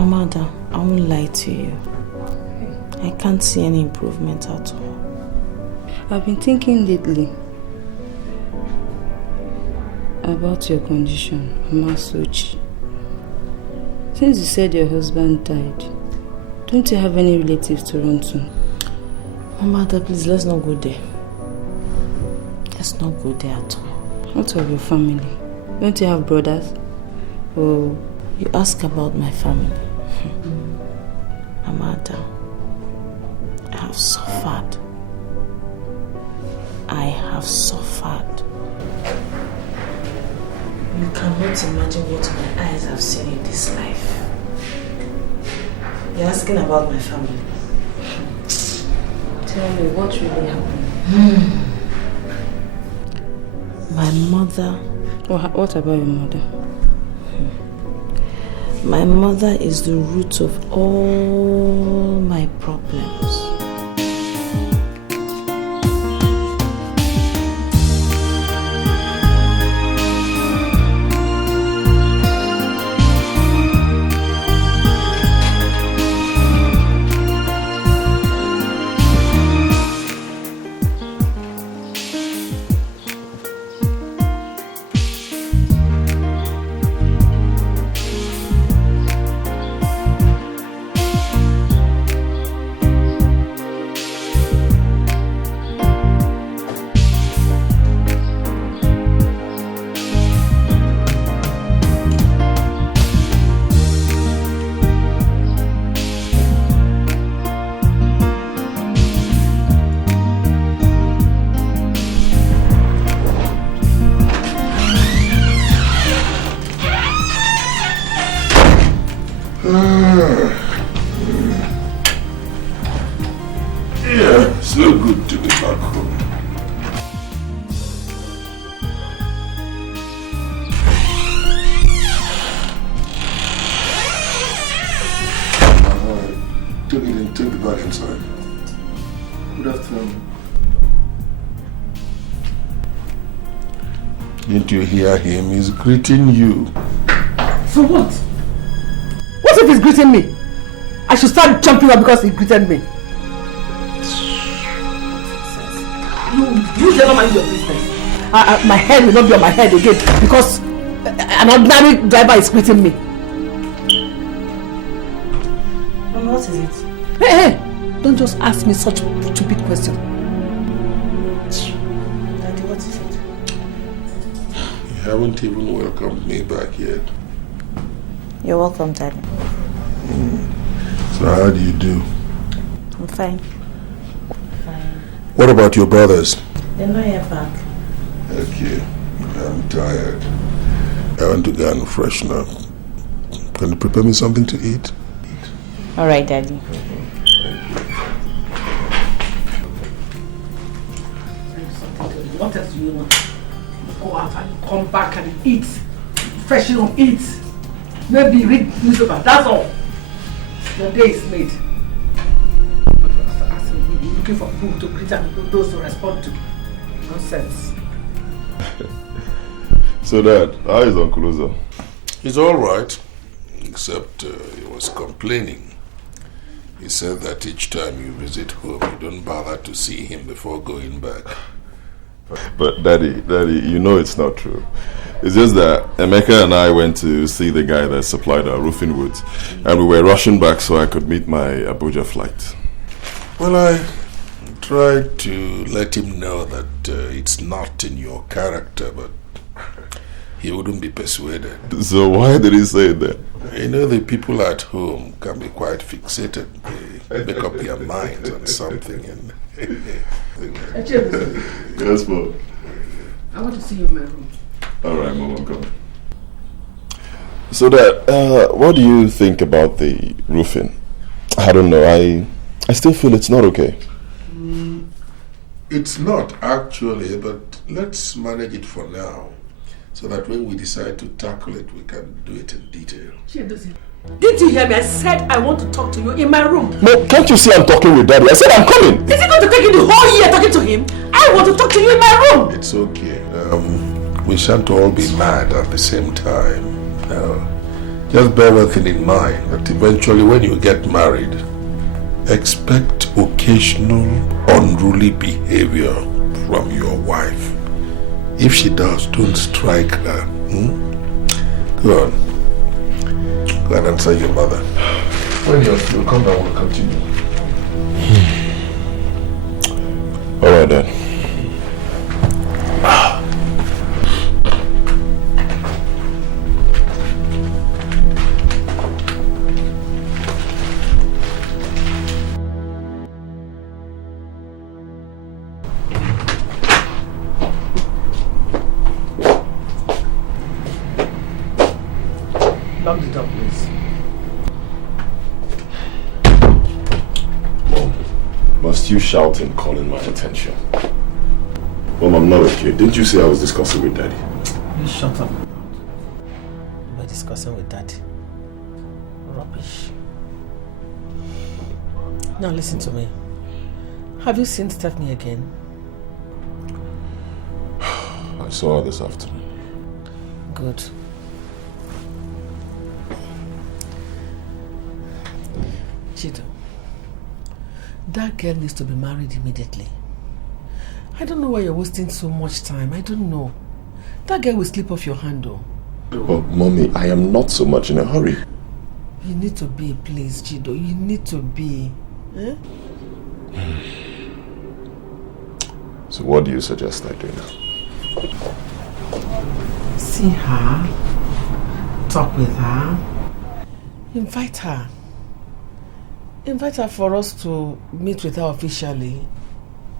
Mama, I won't lie to you. I can't see any improvement at all. I've been thinking lately about your condition, Mama Sochi. Since you said your husband died, don't you have any relatives to run to? Mama, please, let's not go there. Let's not go there at all. What of your family? Don't you have brothers? Oh, you ask about my family. Mama, I have suffered. I have suffered. You cannot imagine what my eyes have seen in this life. You're asking about my family. Tell me, what really happened? My mother... What about your mother? My mother is the root of all my problems. Didn't you hear him? He's greeting you. For what? What if he's greeting me? I should start jumping up because he greeted me. You never mind your business. My head will not be on my head again because an ordinary driver is greeting me. Mama, what is it? Hey, don't just ask me such stupid questions. Daddy, what is it? You haven't even welcomed me back yet. You're welcome, Daddy. So how do you do? I'm fine. What about your brothers? They're not yet back. Okay, I'm tired. I want to go and freshen up. Can you prepare me something to eat? All right, Daddy. What else do you want? Go out and come back and eat. Freshen up, eat. Maybe read newspaper, that's all. Your day is made. Looking for people to greet and those to respond to. Nonsense. So Dad, how is Uncle Uzo? He's all right, except he was complaining. He said that each time you visit home, you don't bother to see him before going back. But Daddy, you know it's not true. It's just that Emeka and I went to see the guy that supplied our roofing woods, and we were rushing back so I could meet my Abuja flight. Well, I tried to let him know that it's not in your character, but he wouldn't be persuaded. So why did he say that? You know, the people at home can be quite fixated. They make up their minds on something. And Yes, Mom. I want to see you in my room. All right, Mom, I'm coming. So Dad, what do you think about the roofing? I don't know. I still feel it's not okay. It's not actually, but let's manage it for now, so that when we decide to tackle it, we can do it in detail. Didn't you hear me? I said I want to talk to you in my room. No, can't you see I'm talking with Daddy? I said I'm coming. Is it going to take you the whole year talking to him? I want to talk to you in my room. It's okay. We shan't all be mad at the same time. Just bear one thing in mind, that eventually when you get married, expect occasional unruly behavior from your wife. If she does, don't strike her. Go on. Go and answer your mother. When you're through, come down, we'll continue. Alright then. Lock the door, please. Mom, must you shout and calling my attention? Mom, I'm not a kid. Didn't you say I was discussing with Daddy? You shut up. We're discussing with Daddy. Rubbish. Now listen to me. Have you seen Stephanie again? I saw her this afternoon. Good. Chido, that girl needs to be married immediately. I don't know why you're wasting so much time. I don't know. That girl will slip off your hand though. But Mommy, I am not so much in a hurry. You need to be, please, Chido. You need to be. Eh? So what do you suggest I do now? See her, talk with her, invite her. Invite her for us to meet with her officially,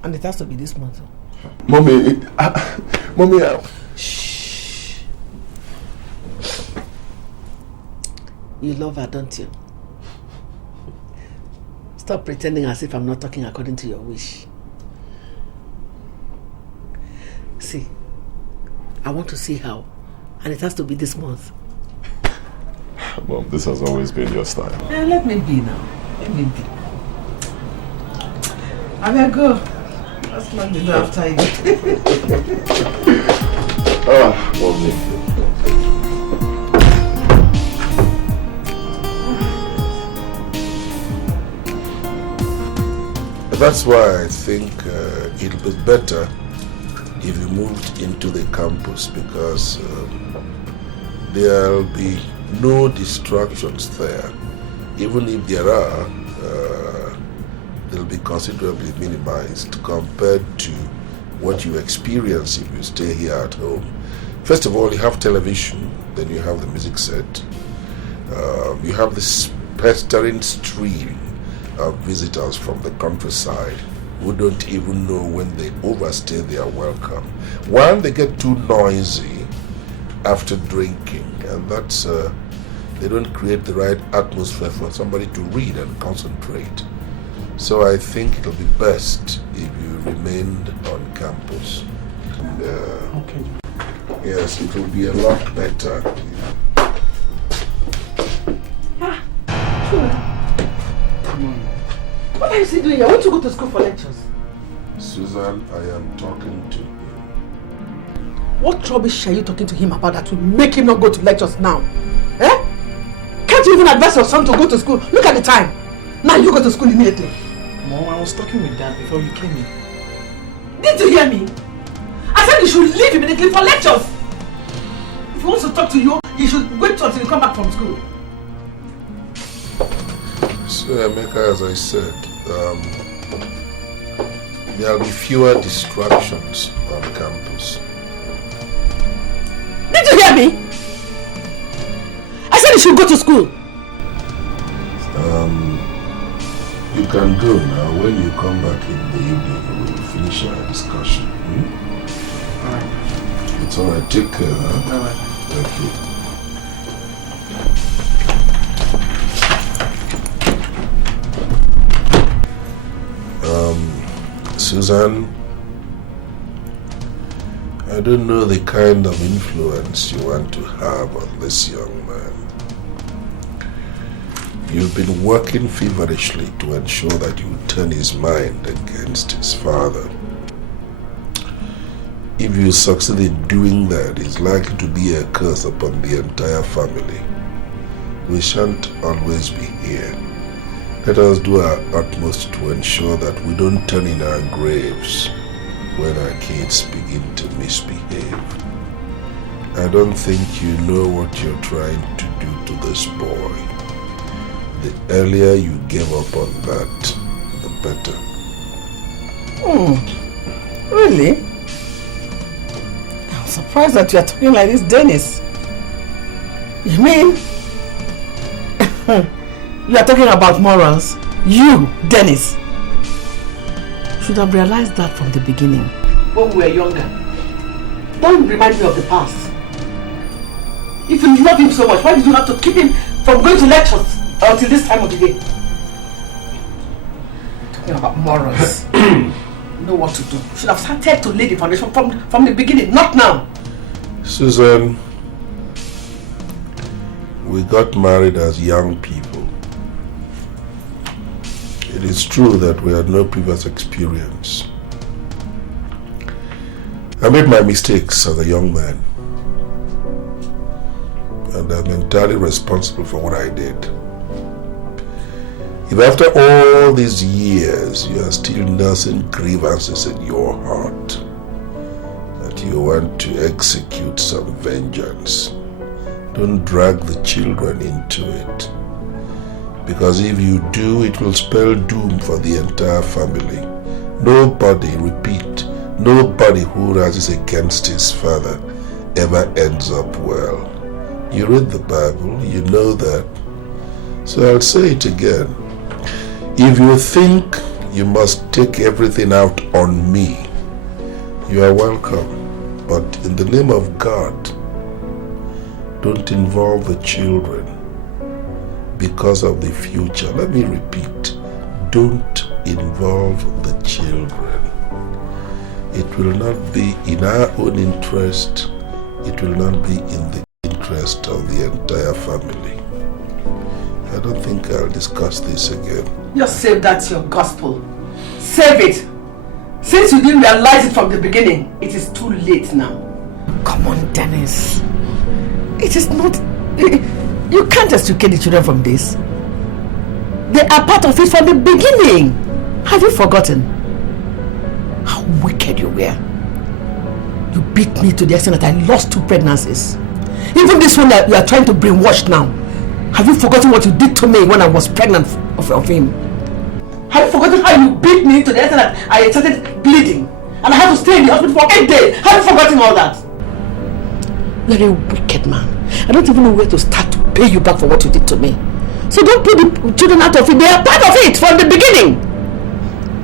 and it has to be this month. Mommy, Mommy, Shh. You love her, don't you? Stop pretending as if I'm not talking according to your wish. See, I want to see her, and it has to be this month. Mom, this has always been your style. Let me be now. Let me be. I will go. That's not the door after you. Mommy. That's why I think it'll be better if you moved into the campus, because there'll be no distractions there. Even if there are, they'll be considerably minimized compared to what you experience if you stay here at home. First of all, you have television, then you have the music set, you have this pestering stream of visitors from the countryside who don't even know when they overstay their welcome. One, they get too noisy after drinking, and that's they don't create the right atmosphere for somebody to read and concentrate. So I think it'll be best if you remained on campus. And, Okay. yes, it will be a lot better. Sure. Come on. What are you still doing here? I want to go to school for lectures. Susan, I am talking to him. What rubbish are you talking to him about that will make him not go to lectures now? Eh? Can't you even advise your son to go to school? Look at the time. Now you go to school immediately. Mom, I was talking with Dad before you came in. Did you hear me? I said you should leave immediately for lectures. If he wants to talk to you, he should wait until you come back from school. So, Emeka, as I said, there will be fewer distractions on campus. Did you hear me? I said you should go to school. You can go now. When you come back in the evening, we will finish our discussion. Alright. It's alright. Take care. Huh? Alright. Thank you. Susan, I don't know the kind of influence you want to have on this young man. You've been working feverishly to ensure that you turn his mind against his father. If you succeed in doing that, it's likely to be a curse upon the entire family. we shan't always be here. Let us do our utmost to ensure that we don't turn in our graves when our kids begin to misbehave. I don't think you know what you're trying to do to this boy. The earlier you give up on that, the better. Really? I'm surprised that you are talking like this, Dennis. You mean you are talking about morals? You, Dennis, should have realized that from the beginning. When we were younger. Don't remind me of the past. If you love him so much, why did you have to keep him from going to lectures until this time of the day? Talking about morals. Know what to do. Should have started to lay the foundation from the beginning, not now. Susan, we got married as young people. It is true that we had no previous experience. I made my mistakes as a young man, and I'm entirely responsible for what I did. If after all these years you are still nursing grievances in your heart, that you want to execute some vengeance, don't drag the children into it. Because if you do, it will spell doom for the entire family. Nobody, repeat, nobody who rises against his father ever ends up well. You read the Bible, you know that. So I'll say it again. If you think you must take everything out on me, you are welcome. But in the name of God, don't involve the children because of the future. Let me repeat, don't involve the children. It will not be in our own interest. It will not be in the interest of the entire family. I don't think I'll discuss this again. Just save that your gospel. Save it. Since you didn't realize it from the beginning, it is too late now. Come on, Dennis. It is not... You can't extricate the children from this. They are part of it from the beginning. Have you forgotten how wicked you were? You beat me to the extent that I lost 2 pregnancies. Even this one that you are trying to brainwash now. Have you forgotten what you did to me when I was pregnant of him? Have you forgotten how you beat me to the extent that I started bleeding and I had to stay in the hospital for 8 days? Have you forgotten all that? You're a wicked man. I don't even know where to start to pay you back for what you did to me. So don't put the children out of it. They are part of it from the beginning.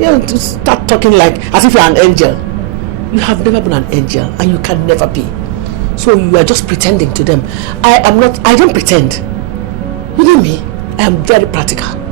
You have to start talking like as if you're an angel. You have never been an angel and you can never be. So you are just pretending to them. I don't pretend. You know me, I am very practical.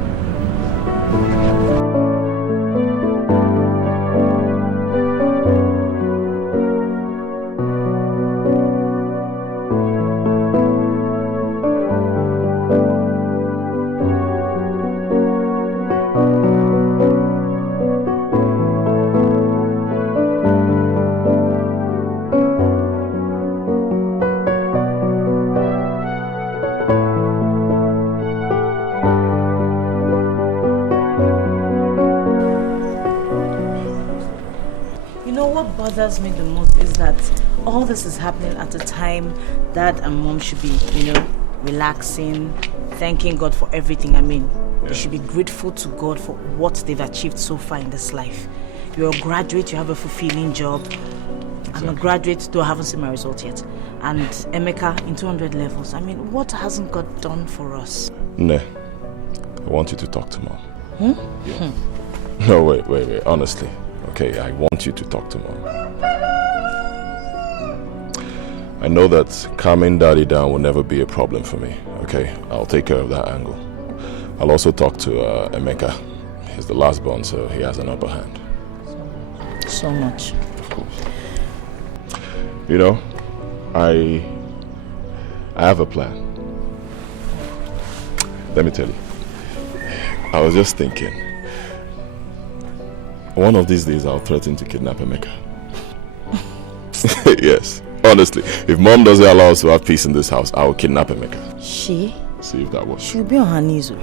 Bothers me the most is that all this is happening at a time Dad and Mom should be, relaxing, thanking God for everything. I mean, they should be grateful to God for what they've achieved so far in this life. You're a graduate, you have a fulfilling job. Exactly. I'm a graduate, though I haven't seen my result yet. And Emeka in 200 levels. I mean, what hasn't God done for us? Ne, I want you to talk to Mom. Yeah. No, wait, honestly. Okay, I want you to talk to Mom. I know that calming Daddy down will never be a problem for me, okay? I'll take care of that angle. I'll also talk to Emeka. He's the last born, so he has an upper hand. So much. Of course. You know, I have a plan. Let me tell you. I was just thinking. One of these days, I'll threaten to kidnap Emeka. Yes, honestly. If Mom doesn't allow us to have peace in this house, I will kidnap Emeka. She? See if that works. She'll be on her knees. Try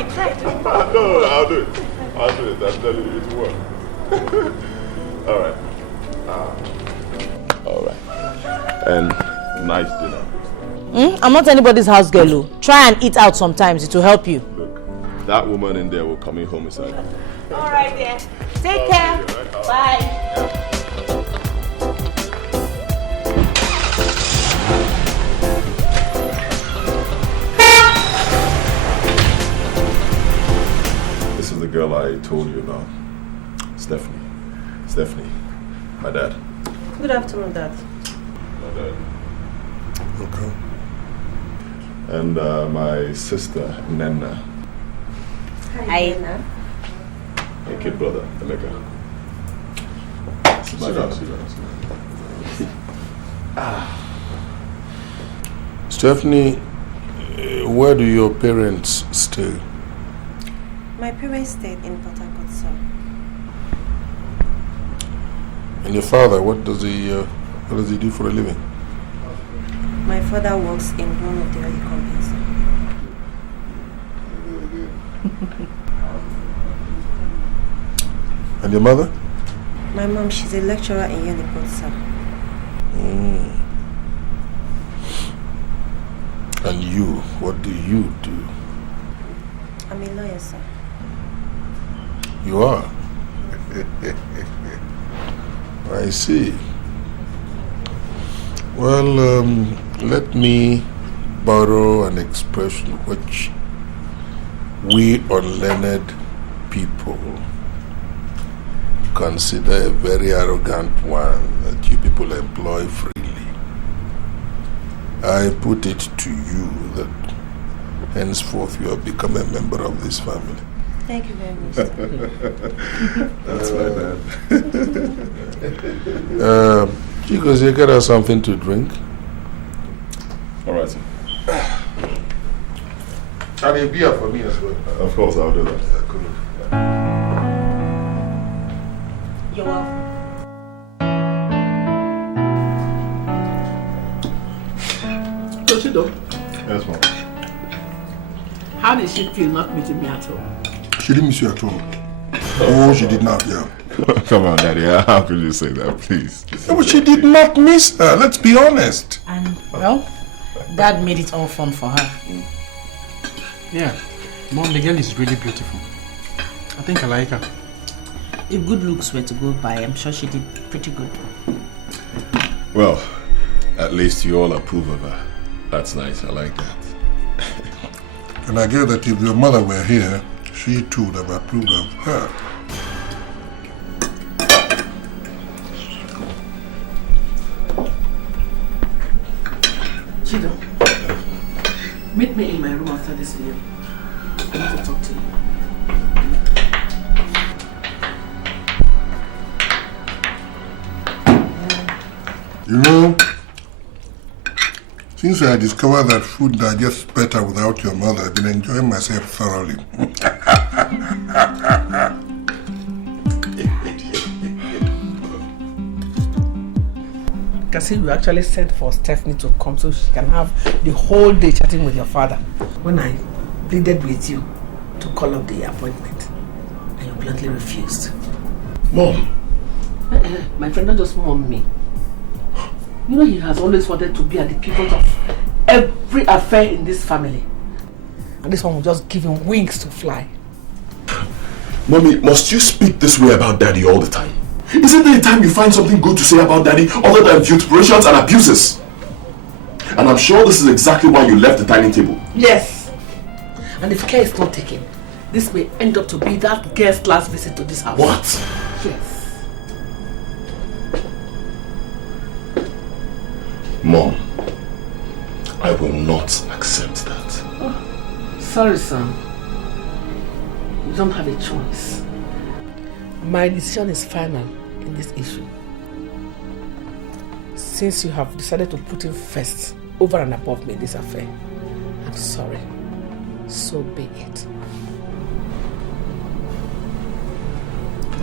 it. No, I'll do it. I'm telling you, it will work. All right. And nice dinner. I'm not anybody's house girl. Try and eat out sometimes. It will help you. Look, that woman in there will come in home inside. All right, then. Take care. Bye. This is the girl I told you about. Stephanie. My dad. Good afternoon, Dad. My dad. Okay. And my sister, Nena. Hi. My kid brother, Emeka. Sit down. Stephanie, where do your parents stay? My parents stayed in Port Harcourt, sir. And your father, what does he do for a living? My father works in one of the oil companies. And your mother? My mom, she's a lecturer in Uniport, sir. And you, what do you do? I'm a lawyer, sir. You are? I see. Well, let me borrow an expression which we unlearned people consider a very arrogant one that you people employ freely. I put it to you that henceforth you have become a member of this family. Thank you very much, sir. That's my dad. Chicos, you get us something to drink? All right, sir. And a beer for me as well. Of course, I'll do that. You're welcome. Toshido, Yes, Mom. how did she feel not meeting me at all? She didn't miss you at all. Oh, she did not, yeah. Come on, Daddy. How could you say that, please? No, but she did not miss her, let's be honest. And, well, Dad made it all fun for her. Yeah. Mom, the girl is really beautiful. I think I like her. If good looks were to go by, I'm sure she did pretty good. Well, at least you all approve of her. That's nice. I like that. And I guess that if your mother were here, she too would have approved of her. Chido, meet me in my room after this meal. I want to talk to you. You know, since I discovered that food digests better without your mother, I've been enjoying myself thoroughly. Kasi, you actually sent for Stephanie to come so she can have the whole day chatting with your father. When I pleaded with you to call up the appointment, and you bluntly refused. Mom, My friend, not just mom me. You know he has always wanted to be at the pivot of every affair in this family. And this one will just give him wings to fly. Mommy, must you speak this way about Daddy all the time? Isn't there a time you find something good to say about Daddy other than vituperations and abuses? And I'm sure this is exactly why you left the dining table. Yes. And if care is not taken, this may end up to be that guest's last visit to this house. What? Yes. Mom, I will not accept that. Oh, sorry, son. You don't have a choice. My decision is final in this issue. Since you have decided to put him first, over and above me in this affair, I'm sorry. So be it.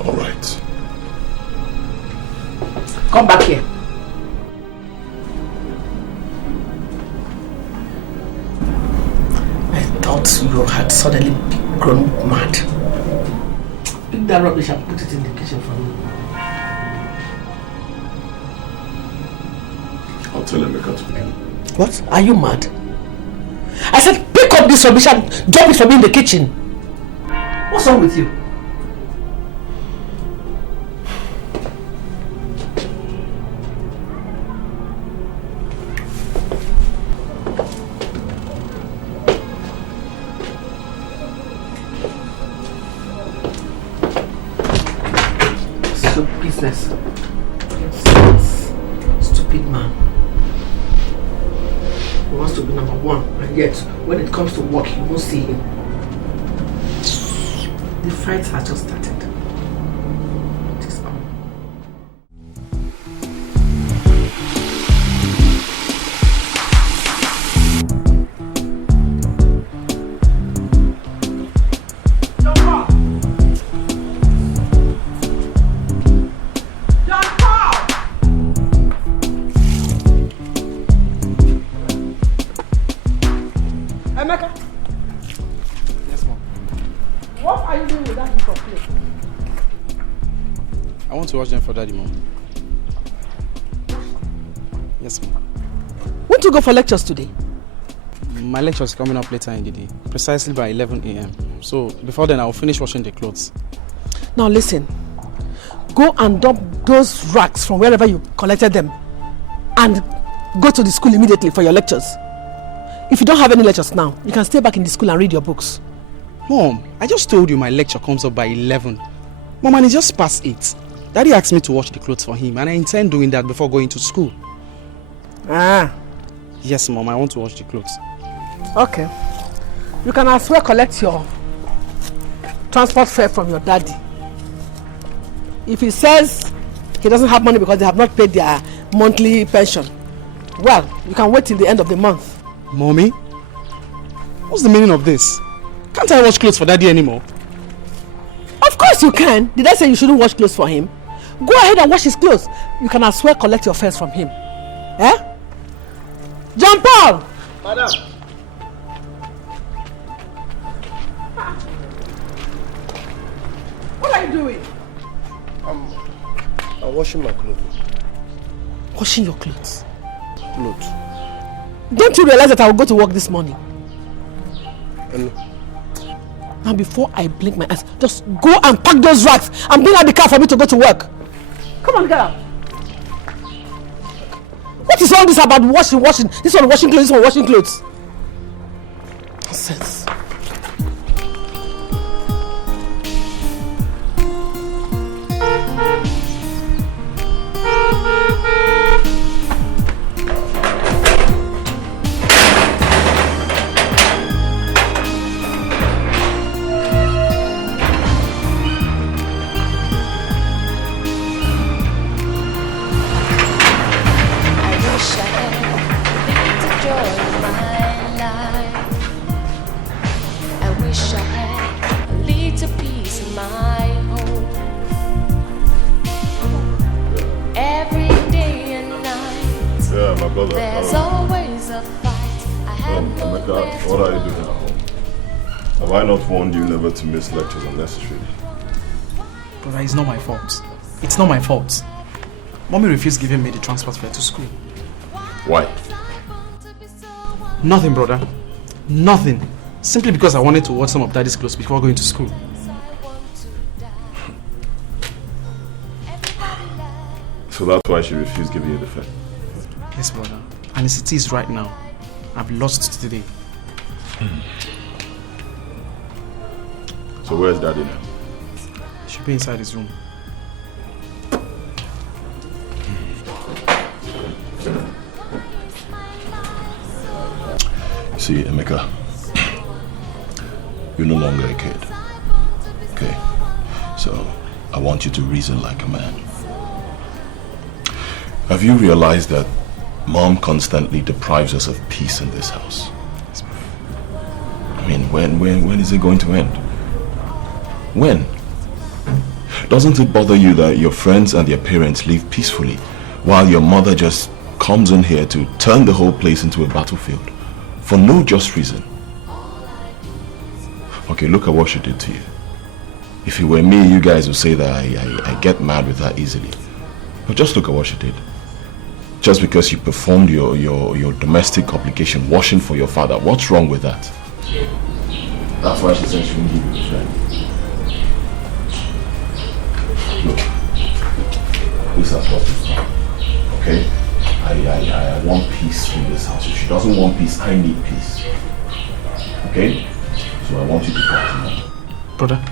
All right. Come back here. thought you had suddenly grown mad. Pick that rubbish and put it in the kitchen for me. I'll tell Emeka to pick it. What? Are you mad? I said pick up this rubbish and drop it for me in the kitchen. What's wrong with you? Stupid man. He wants to be number one, and yet when it comes to work, you won't see him. The fights have just started. It is on. To watch them for Daddy, Mom. Yes, Mom. Want to go for lectures today? My lecture is coming up later in the day, precisely by 11 a.m. So before then, I will finish washing the clothes. Now listen, go and dump those racks from wherever you collected them and go to the school immediately for your lectures. If you don't have any lectures now, you can stay back in the school and read your books. Mom, I just told you my lecture comes up by 11. Mom, and it's just past 8. Daddy asked me to wash the clothes for him, and I intend doing that before going to school. Ah. Yes, Mom, I want to wash the clothes. Okay. You can as well collect your transport fare from your daddy. If he says he doesn't have money because they have not paid their monthly pension, well, you can wait till the end of the month. Mommy? What's the meaning of this? Can't I wash clothes for Daddy anymore? Of course you can. Did I say you shouldn't wash clothes for him? Go ahead and wash his clothes. You can as well collect your fares from him. Eh? John Paul! Madam. What are you doing? I'm washing my clothes. Washing your clothes? Clothes. Don't you realize that I will go to work this morning? Hello. Now before I blink my eyes, just go and pack those racks and bring out the car for me to go to work. Come on, get out. What is all this about washing? This one washing clothes, this one washing clothes. Nonsense. There's always a fight. I have Emeka, what are you doing at home? Have I not warned you never to miss lectures unnecessarily? Brother, it's not my fault. It's not my fault. Mommy refused giving me the transport fare to school. Why? Nothing, brother. Nothing. Simply because I wanted to wash some of Daddy's clothes before going to school. So that's why she refused giving you the fare? Yes, brother. And as it is right now, I've lost today. So where's Daddy now? He should be inside his room. See, Emeka, you're no longer a kid. Okay? So, I want you to reason like a man. Have you realized that Mom constantly deprives us of peace in this house? I mean, when is it going to end? When? Doesn't it bother you that your friends and their parents live peacefully while your mother just comes in here to turn the whole place into a battlefield for no just reason? Okay, look at what she did to you. If it were me, you guys would say that I get mad with her easily. But just look at what she did. Just because you performed your domestic obligation, washing for your father, what's wrong with that? That's why she said she won't give you a friend. Look, this has got to stop. Okay? I want peace in this house. If she doesn't want peace, I need peace. Okay? So I want you to talk to mom. Brother,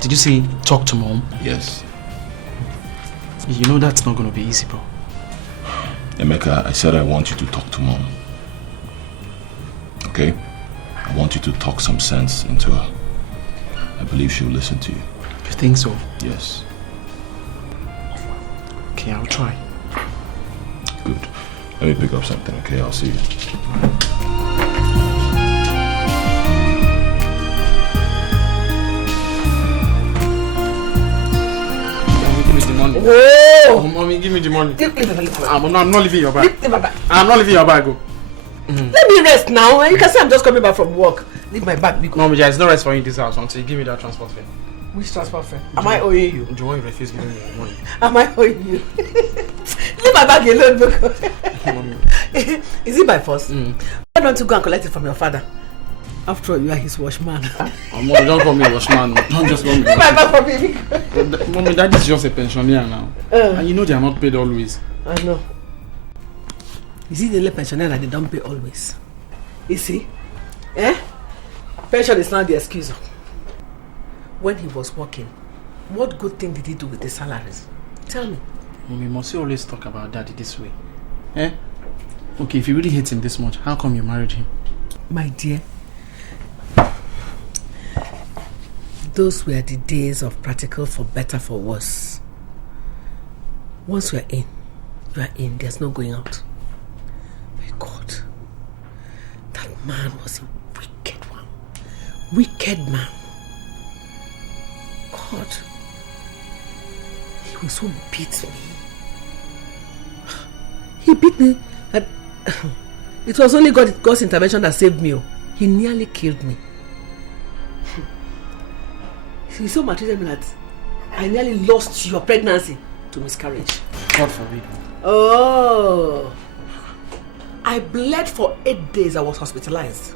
did you say talk to mom? Yes. You know that's not going to be easy, bro. Emeka, I said I want you to talk to mom. Okay? I want you to talk some sense into her. I believe she'll listen to you. You think so? Yes. Okay, I'll try. Good. Let me pick up something, okay? I'll see you. Money. Oh! Mommy, give me the money. I'm not leaving your bag. I'm not leaving your bag. Let me rest now. You can say I'm just coming back from work. Leave my bag. Mommy, there's no rest for you in this house until you give me that transport fare. Which transport fare? Am I owing you? Do you want to refuse giving me the money? Am I owing you? Leave my bag alone, because is it by force? Why don't you go and collect it from your father? After all, you are his washman. Mommy, don't call me a washman. Don't just call me. Leave my bag from me. Mommy, that is just a pensioner now. And you know they are not paid always. I know. Is it the only pensioner that they don't pay always? You see? Pension is not the excuse. When he was working, what good thing did he do with the salaries? Tell me. Mommy, must you always talk about daddy this way? Okay, if you really hate him this much, how come you married him? My dear, those were the days of practical for better, for worse. Once you are in, you are in. There's no going out. My God, that man was a wicked one. Wicked man. God, he was so beat me. He beat me. It was only God's intervention that saved me. He nearly killed me. He so maltreated me that I nearly lost your pregnancy to miscarriage. God forbid. Oh, I bled for 8 days. I was hospitalized.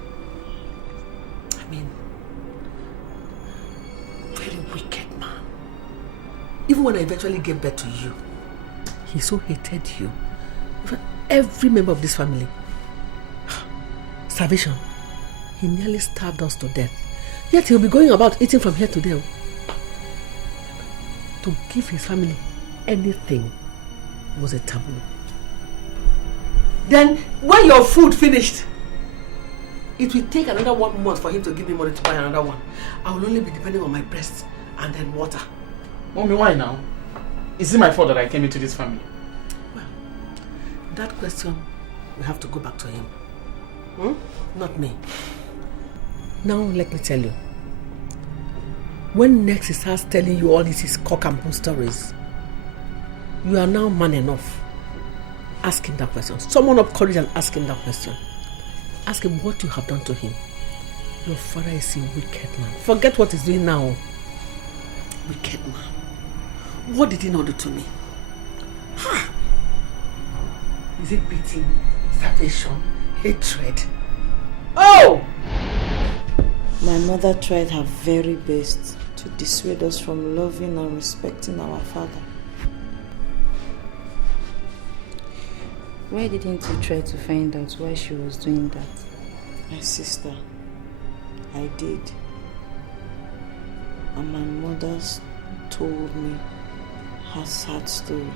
I mean, very wicked man. Even when I eventually gave birth to you, he so hated you. Every member of this family. Starvation. He nearly starved us to death. Yet he'll be going about eating from here to there. To give his family anything was a taboo. Then, when your food finished, it will take another 1 month for him to give me money to buy another one. I will only be depending on my breasts and then water. Mommy, why now? Is it my fault that I came into this family? Well, that question, we have to go back to him. Not me. Now, let me tell you. When next he starts telling you all these cock and bull stories, you are now man enough. Ask him that question. Summon up courage and ask him that question. Ask him what you have done to him. Your father is a wicked man. Forget what he's doing now. Wicked man. What did he not do to me? Is it beating, starvation, hatred? Oh! My mother tried her very best to dissuade us from loving and respecting our father. Why didn't you try to find out why she was doing that? My sister, I did. And my mother told me her sad story.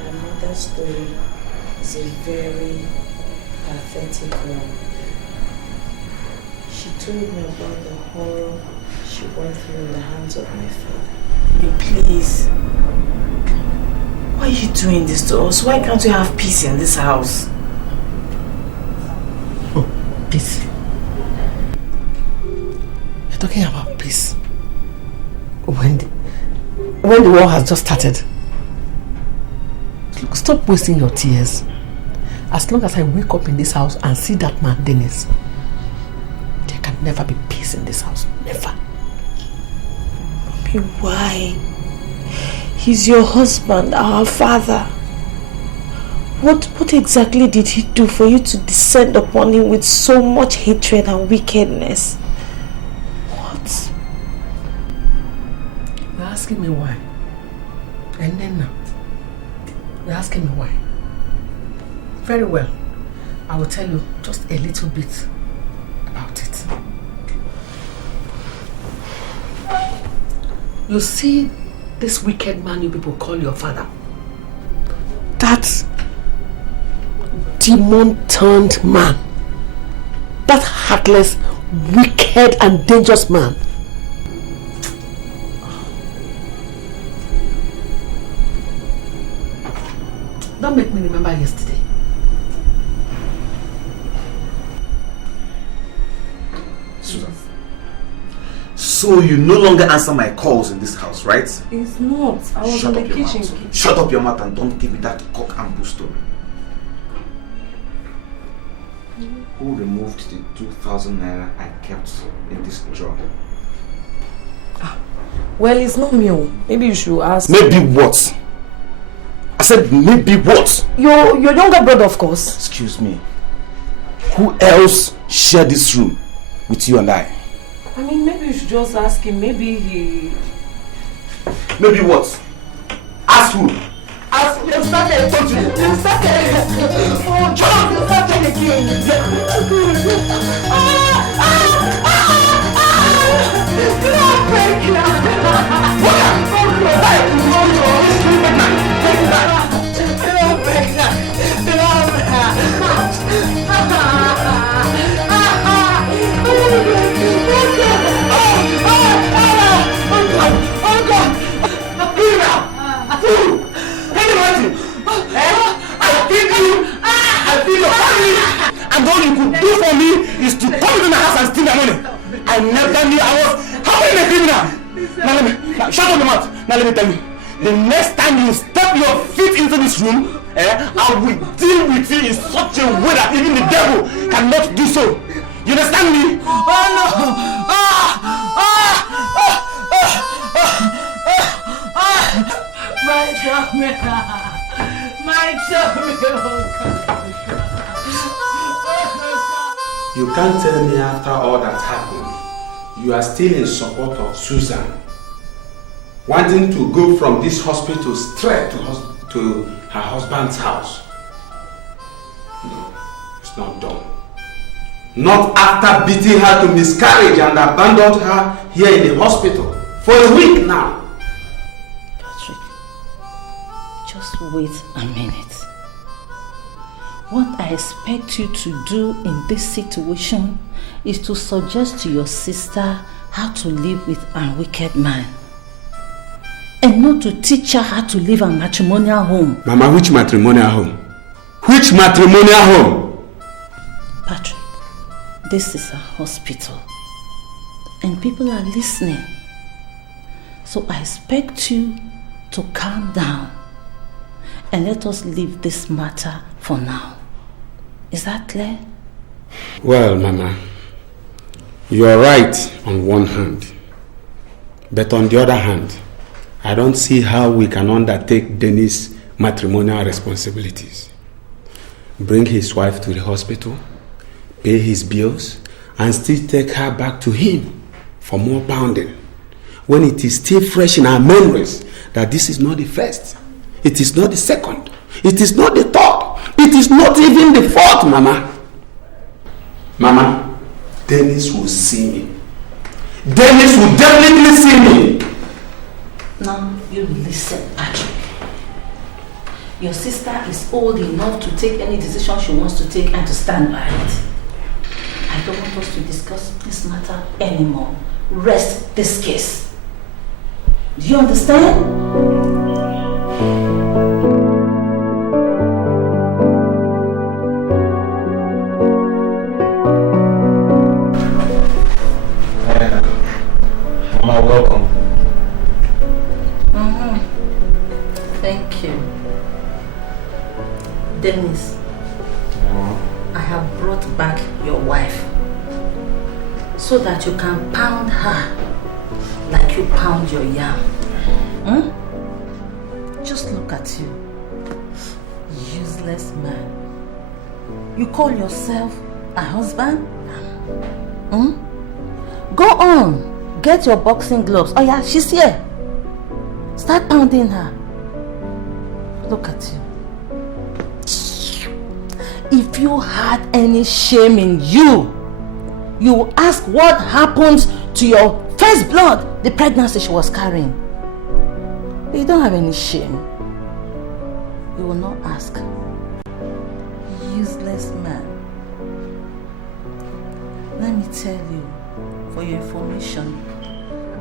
My mother's story is a very pathetic one. She told me about the horror she went through in the hands of my father. Please, why are you doing this to us? Why can't we have peace in this house? Oh, peace. You're talking about peace. When the war has just started. Look, stop wasting your tears. As long as I wake up in this house and see that man, Dennis, there never be peace in this house. Never. Mommy, why? He's your husband, our father. What exactly did he do for you to descend upon him with so much hatred and wickedness? What? You're asking me why? And then now, you're asking me why? Very well. I will tell you just a little bit about it. You see this wicked man you people call your father? That demon-turned man. That heartless, wicked and dangerous man. Don't make me remember yesterday. Susan. So you no longer answer my calls in this house, right? It's not. I was in the kitchen. Shut up your mouth and don't give me that cock and bull story. Who removed the 2,000 naira I kept in this drawer? Well, it's not me. Maybe you should ask. Maybe what? I said maybe what? Your younger brother, of course. Excuse me. Who else shared this room with you and I? I mean, maybe you should just ask him. Maybe he... Maybe what? Ask who? Ask you started touching. You started. Oh, John, you started again. And all you could do for me is to come into my house and steal my money. I never knew I was having a criminal. Now shut up your mouth. Now let me tell you. The next time you step your feet into this room, I will deal with you in such a way that even the devil cannot do so. You understand me? Oh no! My tummy! My tummy! You can't tell me after all that happened, you are still in support of Susan, wanting to go from this hospital straight to her husband's house. No, it's not done. Not after beating her to miscarriage and abandoned her here in the hospital for a week now. Patrick, just wait a minute. What I expect you to do in this situation is to suggest to your sister how to live with a wicked man. And not to teach her how to live a matrimonial home. Mama, which matrimonial home? Which matrimonial home? Patrick, this is a hospital. And people are listening. So I expect you to calm down. And let us leave this matter for now. Is that clear? Well, Mama, you are right on one hand. But on the other hand, I don't see how we can undertake Dennis' matrimonial responsibilities. Bring his wife to the hospital, pay his bills, and still take her back to him for more pounding, when it is still fresh in our memories that this is not the first, it is not the second, it is not the third, it is not even the fourth, Mama. Mama, Dennis will see me. Dennis will definitely see me. Now you listen, Patrick. Your sister is old enough to take any decision she wants to take and to stand by it. I don't want us to discuss this matter anymore. Rest this case. Do you understand? Mama, welcome. Thank you. Dennis, I have brought back your wife. so that you can pound her like you pound your yam. Just look at you. Useless man. You call yourself a husband? Go on. Get your boxing gloves. Oh yeah, she's here. Start pounding her. Look at you. If you had any shame in you, you will ask what happened to your first blood, the pregnancy she was carrying. You don't have any shame. You will not ask. Useless man. Let me tell you, for your information,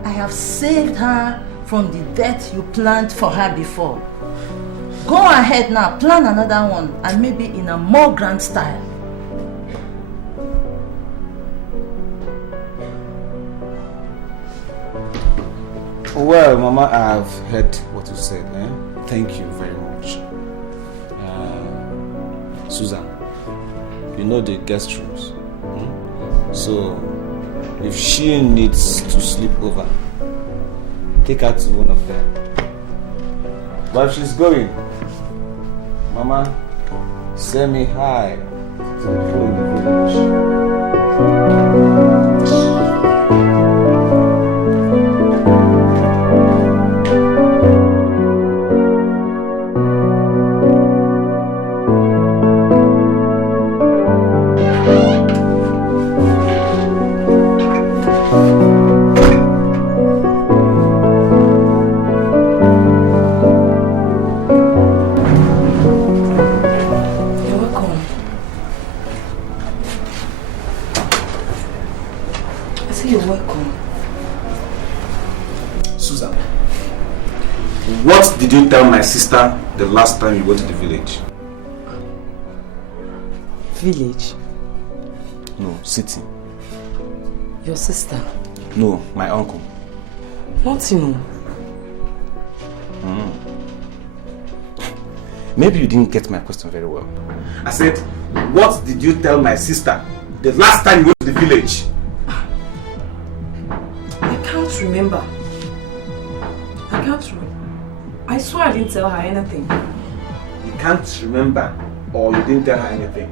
I have saved her from the death you planned for her before. Go ahead now, plan another one, and maybe in a more grand style. Well, Mama, I've heard what you said. Thank you very much. Susan, you know the guest rooms. So, if she needs to sleep over, take her to one of them. But if she's going, Mama, send me hi to the people in the village. Did you tell my sister the last time you went to the village? Village? No, city. Your sister? No, my uncle. Nothing. Maybe you didn't get my question very well. I said, what did you tell my sister the last time you went to the village? I can't remember. I swear I didn't tell her anything. You can't remember, or you didn't tell her anything?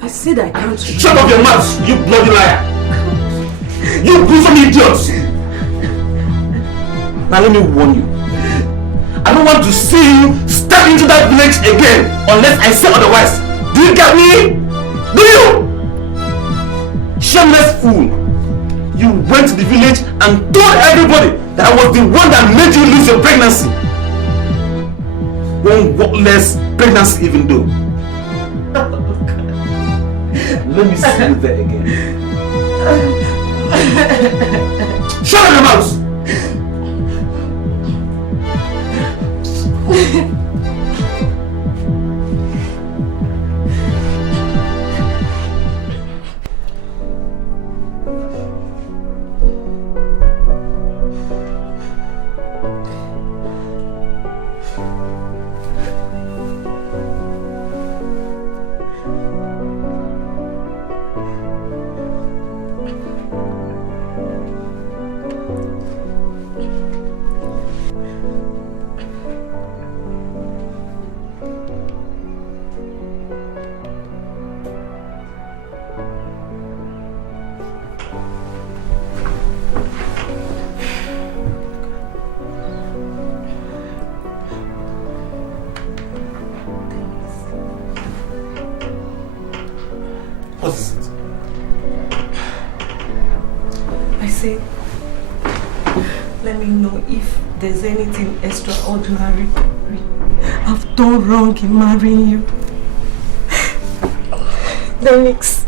I said I can't remember. Shut up your mouth, you bloody liar! You gruesome idiots! Now let me warn you. I don't want to see you step into that village again unless I say otherwise. Do you get me? Do you? Shameless fool! You went to the village and told everybody that I was the one that made you lose your pregnancy. One worthless pregnancy even though. Let me see you there again. Shut up your mouth! What is it? I say, let me know if there's anything extraordinary I've done wrong in marrying you. Denix,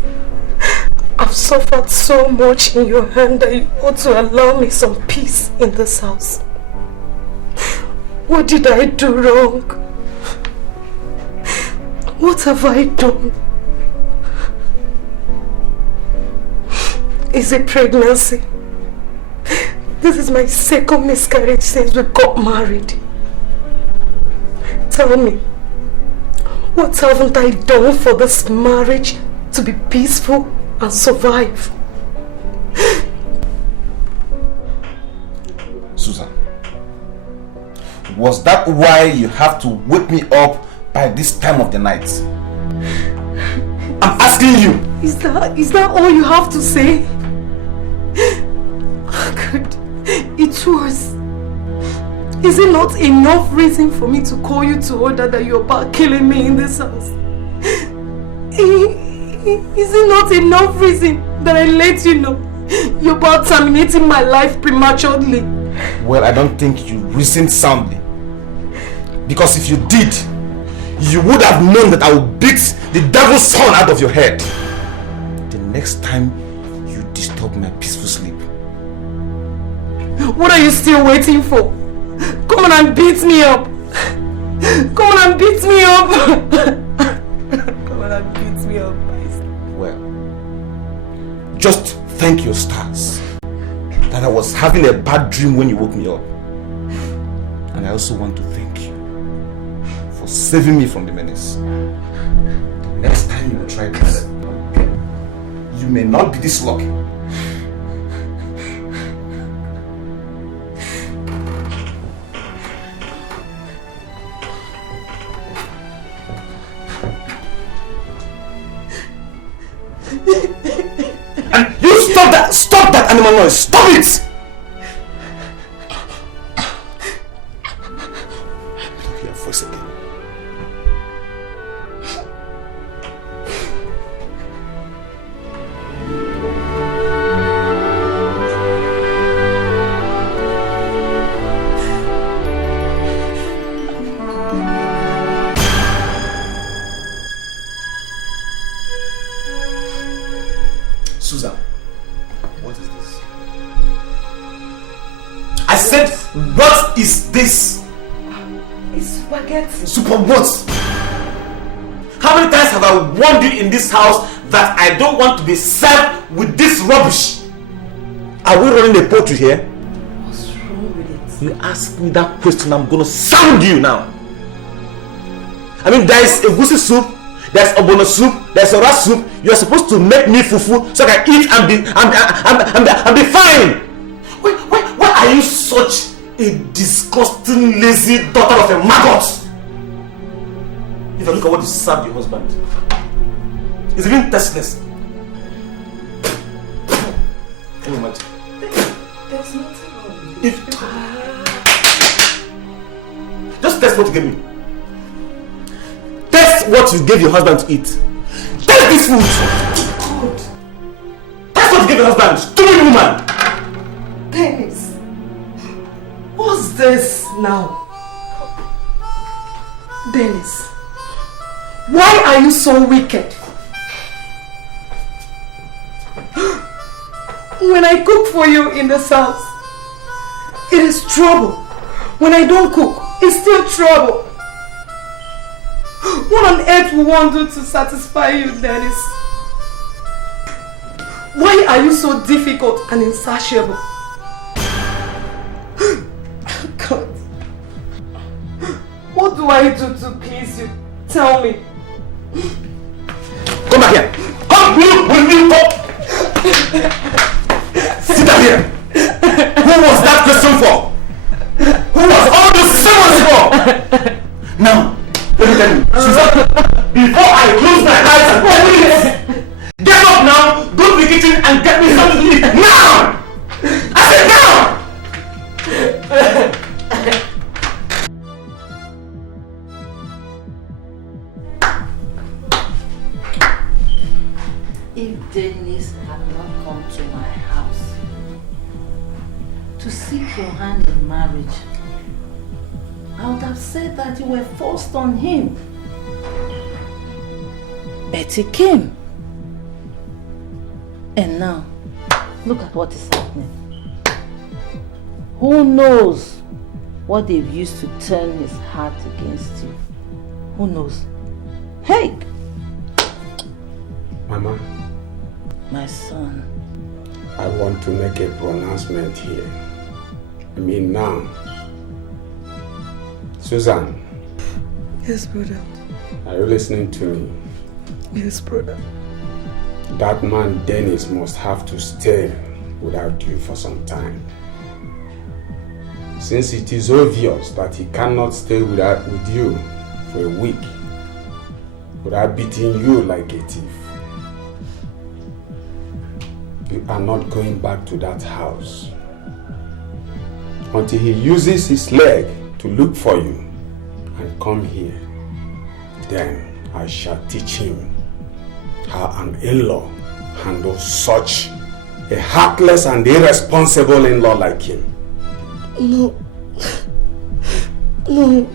I've suffered so much in your hand that you ought to allow me some peace in this house. What did I do wrong? What have I done? Is it pregnancy? This is my second miscarriage since we got married. Tell me, what haven't I done for this marriage to be peaceful and survive? Was that why you have to wake me up by this time of the night? I'm asking you. Is that all you have to say? Oh God, it was. Is it not enough reason for me to call you to order that you're about killing me in this house? Is it not enough reason that I let you know you're about terminating my life prematurely? Well, I don't think you reasoned soundly. Because if you did, you would have known that I would beat the devil's son out of your head the next time you disturb my peaceful sleep. What are you still waiting for? Come on and beat me up! Come on and beat me up! Come on and beat me up. Well, just thank your stars that I was having a bad dream when you woke me up. And I also want to thank you for saving me from the menace. The next time you try this, you may not be this lucky. And you stop that animal noise, stop it! Your voice again. Susan, what is this? I said, what is this? It's spaghetti. Super what? How many times have I warned you in this house that I don't want to be served with this rubbish? Are we running a poultry here? What's wrong with it? You ask me that question, I'm gonna sound you now. I mean, there is a goosey soup, there's obono soup, there's a rat soup. You are supposed to make me fufu so I can eat and be fine. Why are you such a disgusting, lazy daughter of a maggot? If I look at what you served your husband, it's even tasteless. Can you imagine? There's nothing wrong with it. Just taste what you gave me. Taste what you gave your husband to eat. Taste this food. God. Taste what you gave your husband. Stupid woman. Dennis, what's this now? Dennis, why are you so wicked? When I cook for you in this house, it is trouble. When I don't cook, it's still trouble. What on earth will one do to satisfy you, Dennis? Why are you so difficult and insatiable? God, what do I do to please you? Tell me. Come back here. Come with me. Sit down here. Who was that question for? Who was all those sermons for? Now, let me tell you, Susan, before I close my eyes and open it, get up now, go to the kitchen and get me something to eat. Now! I said now! If Dennis had not come to my house to seek your hand in marriage, I would have said that you were forced on him. But he came. And now, look at what is happening. Who knows what they've used to turn his heart against you? Who knows? Hey! Mama. My son. I want to make a pronouncement here. I mean now. Susan. Yes, brother. Are you listening to me? Yes, brother. That man Dennis must have to stay without you for some time. since it is obvious that he cannot stay with you for a week without beating you like a thief, you are not going back to that house until he uses his leg to look for you and come here. Then I shall teach him how an in-law handles such a heartless and irresponsible in-law like him. No. No.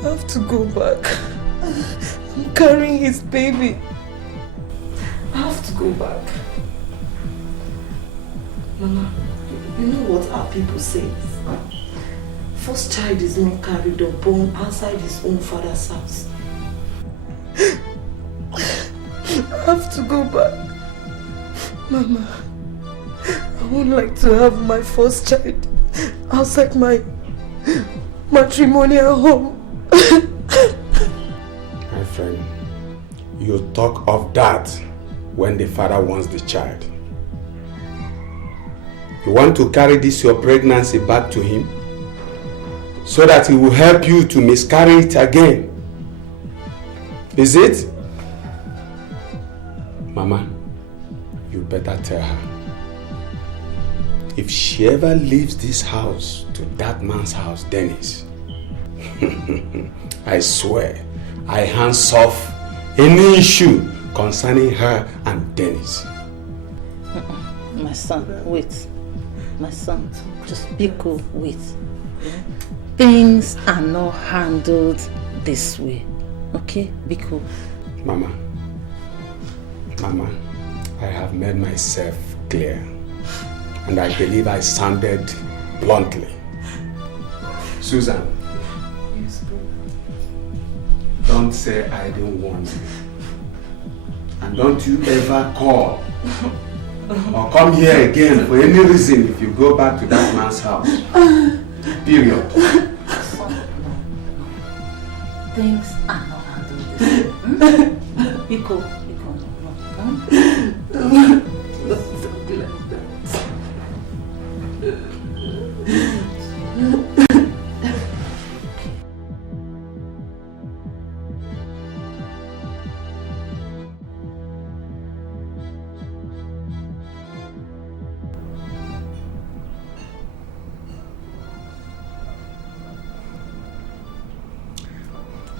I have to go back. I'm carrying his baby. I have to go back. Mama, you know what our people say? First child is not carried or born outside his own father's house. I have to go back. Mama, I would like to have my first child outside my matrimonial home. My friend, you talk of that when the father wants the child. You want to carry this your pregnancy back to him so that he will help you to miscarry it again. Is it? Mama, you better tell her. If she ever leaves this house to that man's house, Dennis, I swear, I hands off any issue concerning her and Dennis. My son, wait. My son, just be cool, wait. Things are not handled this way. Okay? Be cool. Mama, I have made myself clear. And I believe I sounded bluntly. Susan. Yes, bro. Don't say I didn't warn you. And don't you ever call or come here again for any reason if you go back to that man's house. Period. Things are not handled this way. Be cool. Be cool.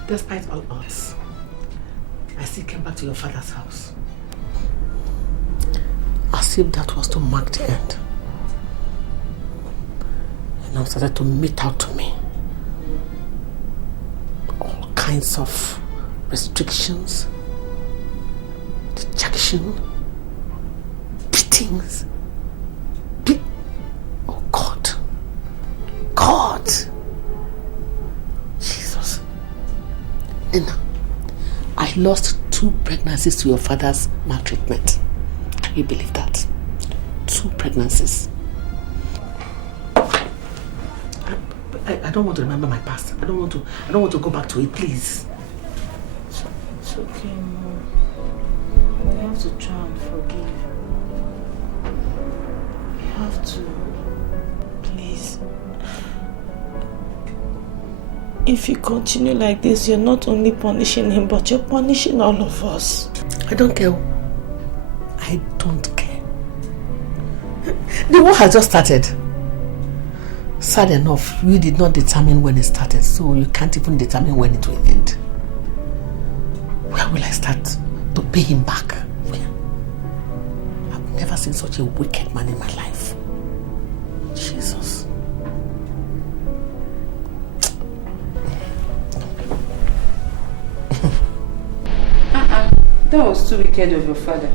Despite all odds, I still came back to your father's house. As if that was to mark the end. And now started to mete out to me all kinds of restrictions, dejection, beatings. Oh God. God! Jesus. Nina, I lost 2 pregnancies to your father's maltreatment. Can you believe that? 2 pregnancies. I don't want to remember my past. I don't want to go back to it, please. It's okay, Mom. We have to try and forgive. We have to. Please. If you continue like this, you're not only punishing him, but you're punishing all of us. I don't care. I don't care. The war has just started. Sad enough, you did not determine when it started, so you can't even determine when it will end. Where will I start to pay him back? I've never seen such a wicked man in my life. Jesus. That was too wicked of your father.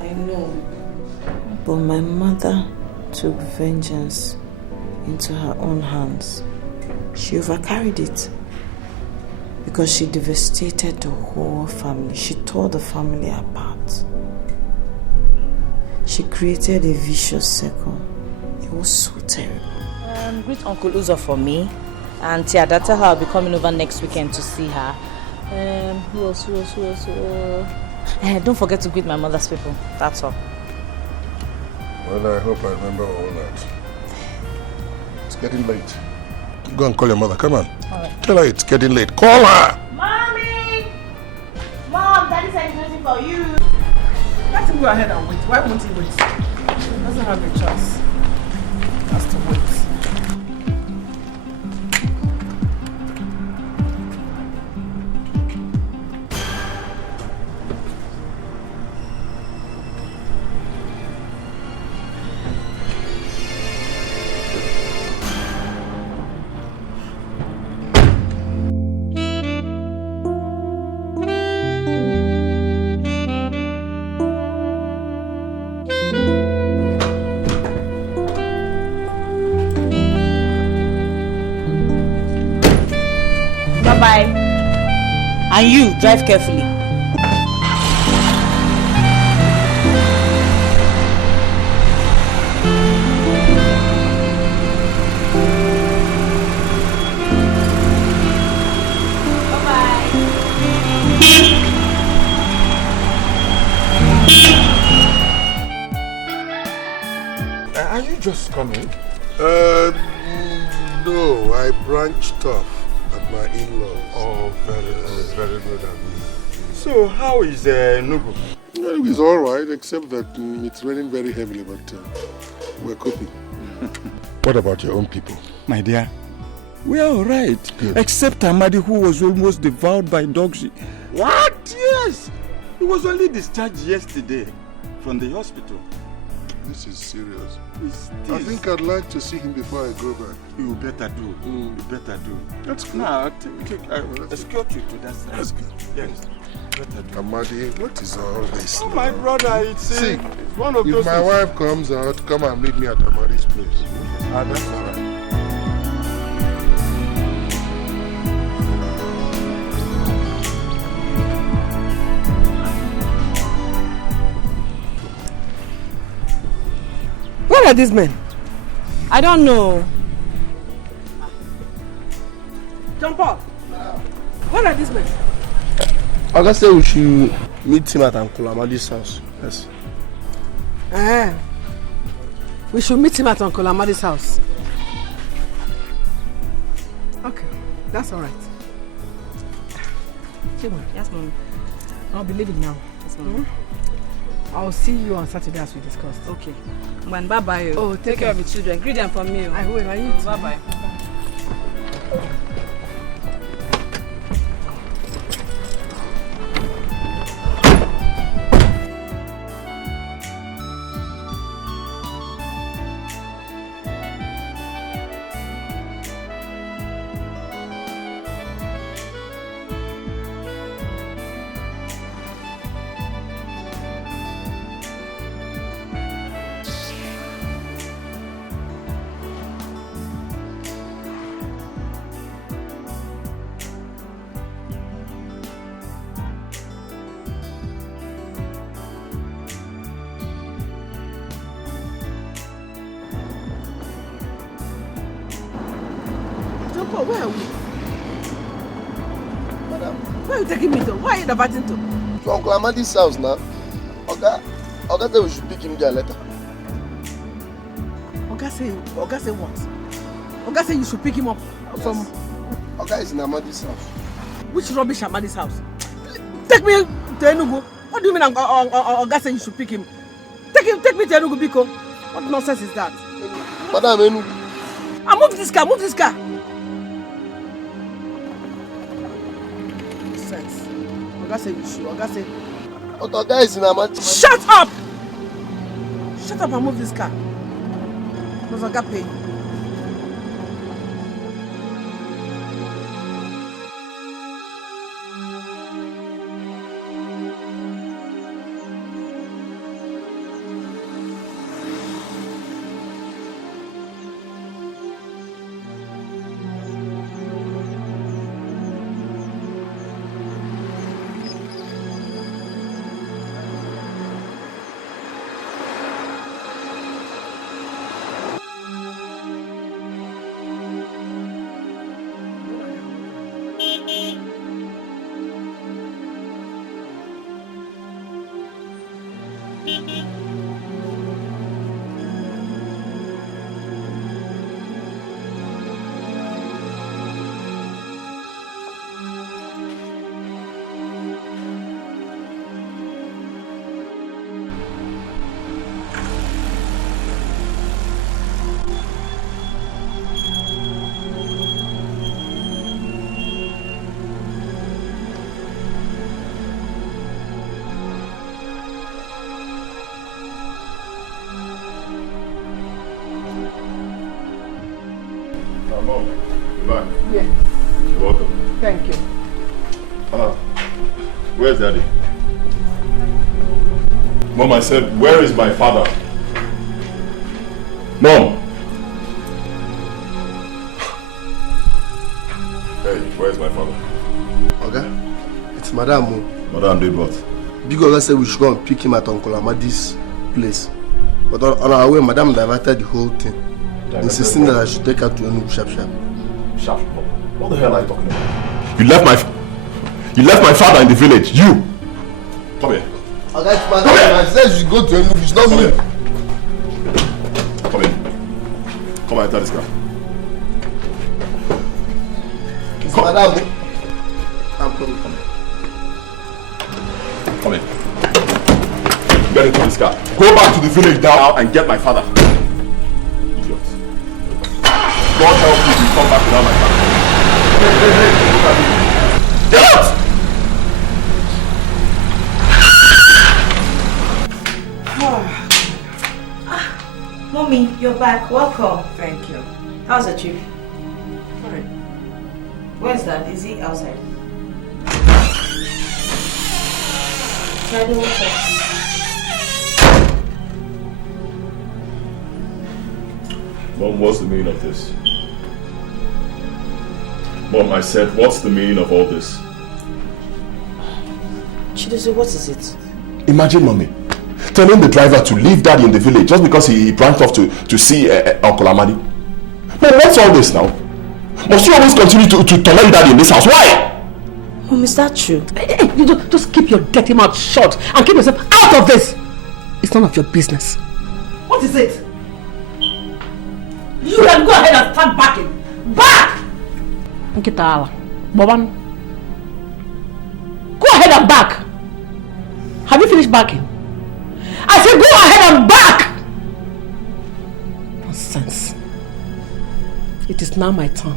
I know. But my mother took vengeance into her own hands. She overcarried it because she devastated the whole family. She tore the family apart. She created a vicious circle. It was so terrible. Greet Uncle Uzo for me. And Tiada, tell her I'll be coming over next weekend to see her. Who else? Don't forget to greet my mother's people. That's all. Well, I hope I remember all that. It's getting late. Go and call your mother. Come on. All right. Tell her it's getting late. Call her! Mommy! Mom, Daddy said he's waiting for you. Let him go ahead and wait. Why won't he wait? He doesn't have a choice. He has to wait. Bye-bye. And you, drive carefully. Are you just coming? No, I branched off at my in-laws. Oh, very good. So, how is Nugu? He's all right, except that it's raining very heavily, but we're coping. What about your own people? My dear, we are all right. Good. Except Amadi, who was almost devoured by dogs. What? Yes! He was only discharged yesterday from the hospital. This is serious. I think I'd like to see him before I go back. You better do. You better do. That's good. Now, I'll escort you to that side. That's good. Yes. Better do. Amadi, what is all this? Oh, my brother, it's one of those if my things. wife comes out, come and meet me at Amadi's place. Ah, that's all right. Where are these men? I don't know. John Paul, where are these men? Oga said we should meet him at Uncle Amadi's house. Yes. We should meet him at Uncle Amadi's house. Okay, that's all right. Chioma. Yes, Mom. I'll be leaving now. Yes, Mom. I'll see you on Saturday as we discussed. Okay. When bye-bye. Oh, take care of the children. Greet them from me. I will. Bye-bye. Where are we? Madam, where are you taking me to? Where are you diverting to? To Uncle Amadi's house now. Oga said we should pick him there later. Oga say what? Oga say you should pick him up from... Oga is in Amadi's house. Which rubbish Amadi's house? Take me to Enugu. What do you mean Oga say you should pick him? Take me to Enugu, Biko. What nonsense is that? Madam, Enugu. Move this car. Oga say you should. Oga say... But Oga is in Amadi. Shut up! Shut up and move this car. Does Oga pay you? Mom, you're back. Yes. You're welcome. Thank you. Where's Daddy? Mom, I said, where is my father? Mom! Hey, where's my father? Okay, it's Madam. Madam did what? Big Oga said we should go and pick him at Uncle Amadi's place. But on our way, Madam diverted the whole thing, insisting that I should take her to Enugu sharp. Sharp? What the hell are you talking about? You left my father in the village. You! Come here. Okay, it's Madam. I said you should go to Enugu. It's not me. Come here. Come and enter this car. It's Madam. I'm coming. Come in. Get into this car. Go back to the village now and get my father. Idiot. God help you if you come back without my father. Hey, look at me. Get out! Mommy, you're back. Welcome. Thank you. How's the trip? Fine. Where's Dad? Is he outside? Daddy, what's up? Mom, what's the meaning of this? Mom, I said, what's the meaning of all this? Chidozie, what is it? Imagine, Mommy, telling the driver to leave Daddy in the village just because he branched off to see Uncle Amadi. Mom, what's all this now? Must you always continue to torment Daddy in this house? Why? Mom, is that true? Hey, you just keep your dirty mouth shut and keep yourself out of this. It's none of your business. What is it? You can go ahead and start backing. Back! Nkitala, Boban. Go ahead and back. Have you finished backing? I said go ahead and back! Nonsense. It is now my turn.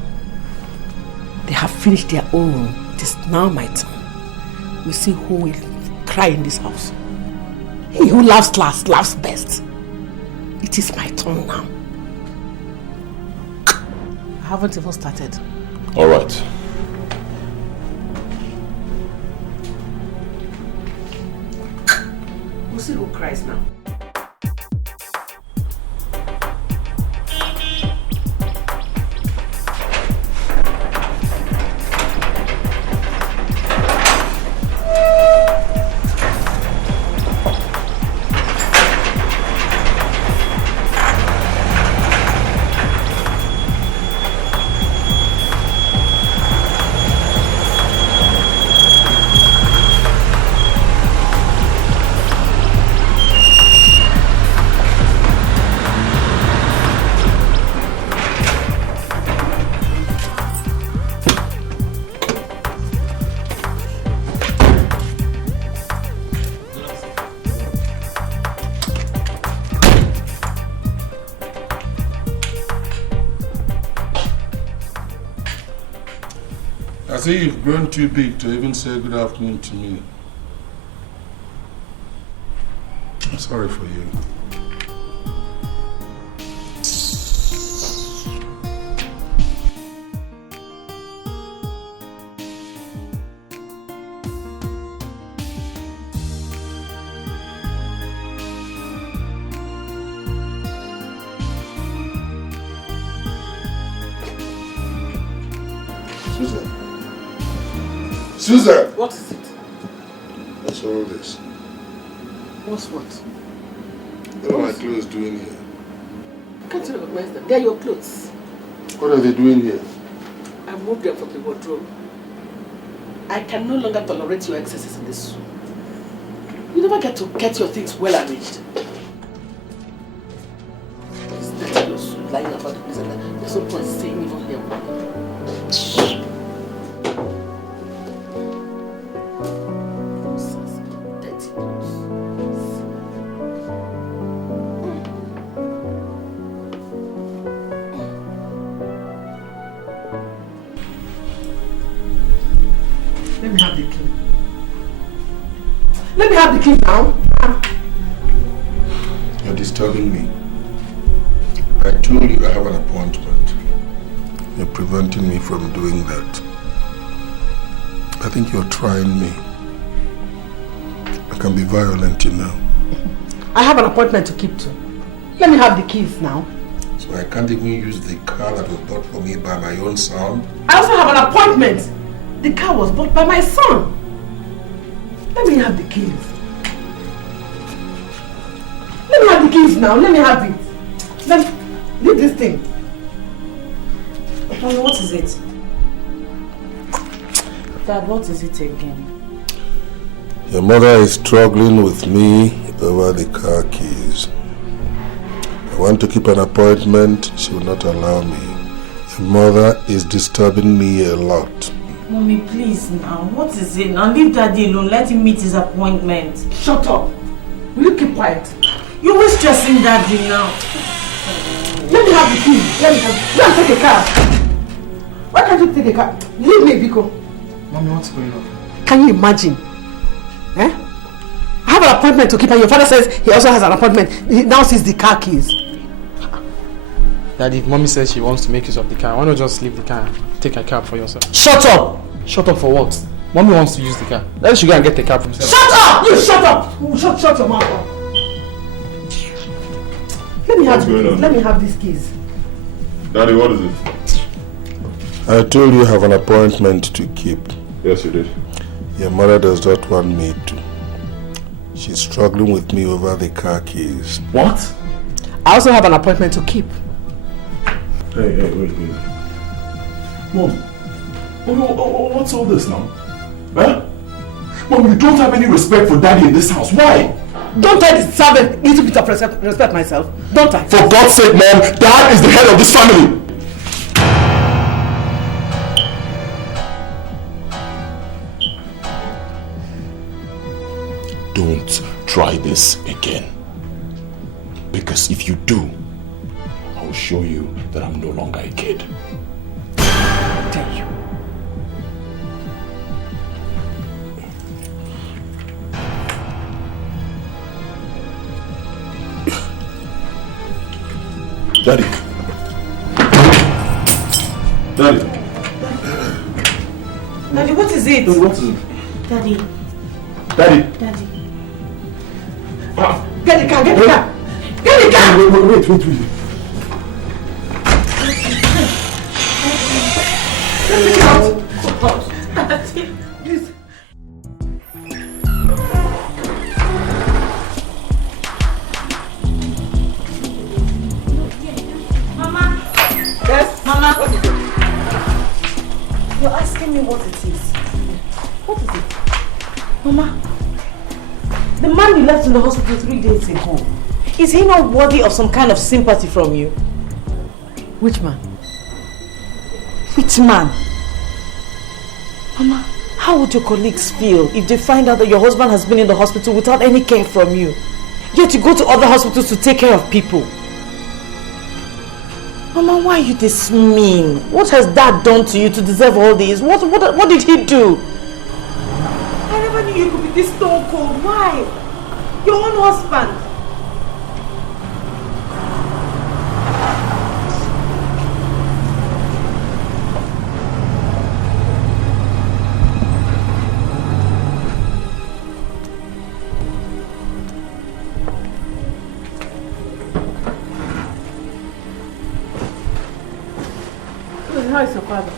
They have finished their own. It is now my turn. We see who will cry in this house. He who laughs last laughs best. It is my turn now. I haven't even started. All right. We'll see who cries now. I see you've grown too big to even say good afternoon to me. I'm sorry for you. Susan! What is it? What's all this? What's what? What are my clothes doing here? I can't recognize them. They're your clothes. What are they doing here? I moved them from the wardrobe. I can no longer tolerate your excesses in this room. You never get to get your things well arranged. These dirty clothes lying about the place and that. There's no point staying even here. Let me have the key. Let me have the key now. You're disturbing me. I told you I have an appointment. You're preventing me from doing that. I think you're trying me. I can be violent, you know. I have an appointment to keep to. Let me have the keys now. So I can't even use the car that was bought for me by my own son? I also have an appointment. The car was bought by my son. Let me have the keys. Let me have the keys now. Let me have it. Leave this thing. Mommy, what is it? Dad, what is it again? Your mother is struggling with me over the car keys. I want to keep an appointment. She will not allow me. Your mother is disturbing me a lot. Mommy, please now. What is it? Now leave Daddy alone. Let him meet his appointment. Shut up. Will you keep quiet? You're always stressing Daddy now. Let me have the key. Let me take a car. Why can't you take a car? Leave me, Biko. Mommy, what's going on? Can you imagine? I have an appointment to keep, and your father says he also has an appointment. He now sees the car keys. Daddy, Mommy says she wants to make use of the car. Why not just leave the car and take a cab for yourself? Shut up! Shut up for what? Mommy wants to use the car. Then she go and get the cab for himself. Shut up! You shut up! Shut your mouth up. Let me have the keys. Let me have these keys. Daddy, what is it? I told you I have an appointment to keep. Yes, you did. Your mother does not want me to. She's struggling with me over the car keys. What? I also have an appointment to keep. Hey, wait. Mom, what's all this now? Huh? Mom, you don't have any respect for Daddy in this house. Why? Don't I deserve a little bit of respect myself? Don't I? For God's sake, Mom, Dad is the head of this family. Don't try this again. Because if you do, I'll show you that I'm no longer a kid. I tell you. Daddy. Daddy, what is it? What is it? Daddy. Get the car, get the car! Get the car! Wait. Get the car! Please. Mama. Yes? Mama. What is it? You're asking me what it is. What is it? Mama. The man you left in the hospital 3 days ago, is he not worthy of some kind of sympathy from you? Which man? Which man? Mama, how would your colleagues feel if they find out that your husband has been in the hospital without any care from you? Yet you go to other hospitals to take care of people. Mama, why are you this mean? What has Dad done to you to deserve all this? What did he do? I never knew you could be this stone cold. Why? Your own husband. How is your father?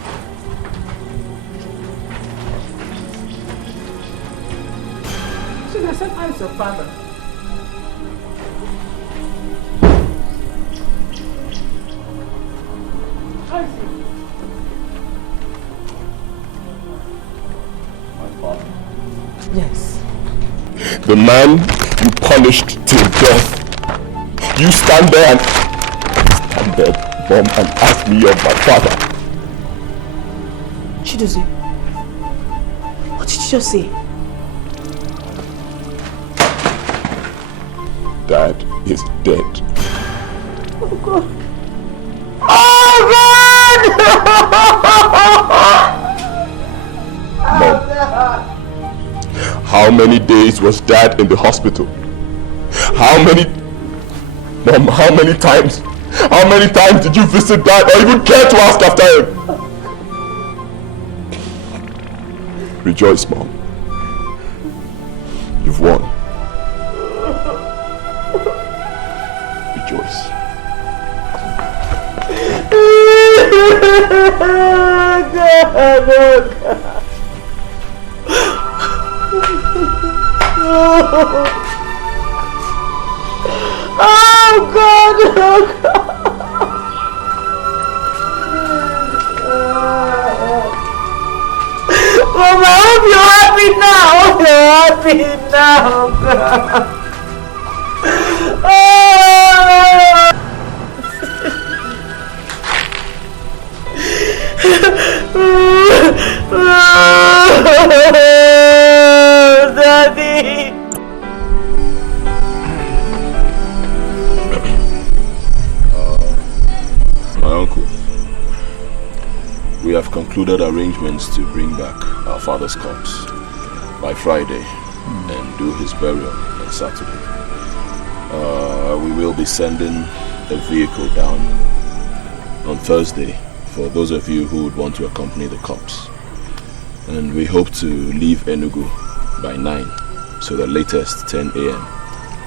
I said, how is your father? How is he? My father? Yes. The man you punished till death. You stand there, Mom, and ask me of my father. Chidozie, what did you just say? Dad is dead. Oh God. Mom, how many days was Dad in the hospital? How many times How many times did you visit Dad or even care to ask after him? Rejoice, Mom. You've won. Rejoice. Oh God! Oh God! Mama, I hope you're happy now. I hope you're happy now, God. Daddy. My uncle, we have concluded arrangements to bring back our father's corpse by Friday and do his burial on Saturday. We will be sending a vehicle down on Thursday for those of you who would want to accompany the corpse. And we hope to leave Enugu by 9, so the latest 10 a.m.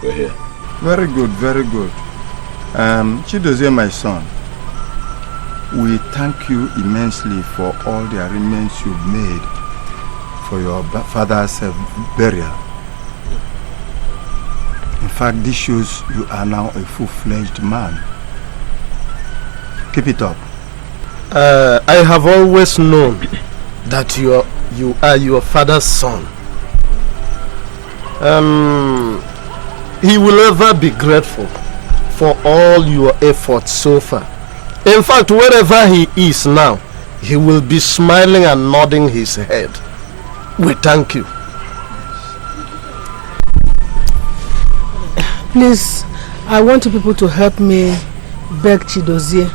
We're here. Very good, very good. Chidozie, my son, we thank you immensely for all the arrangements you've made for your father's burial. In fact, this shows you are now a full-fledged man. Keep it up. I have always known that you are your father's son. He will ever be grateful for all your efforts so far. In fact, wherever he is now, he will be smiling and nodding his head. We thank you. Please, I want you people to help me beg Chidozie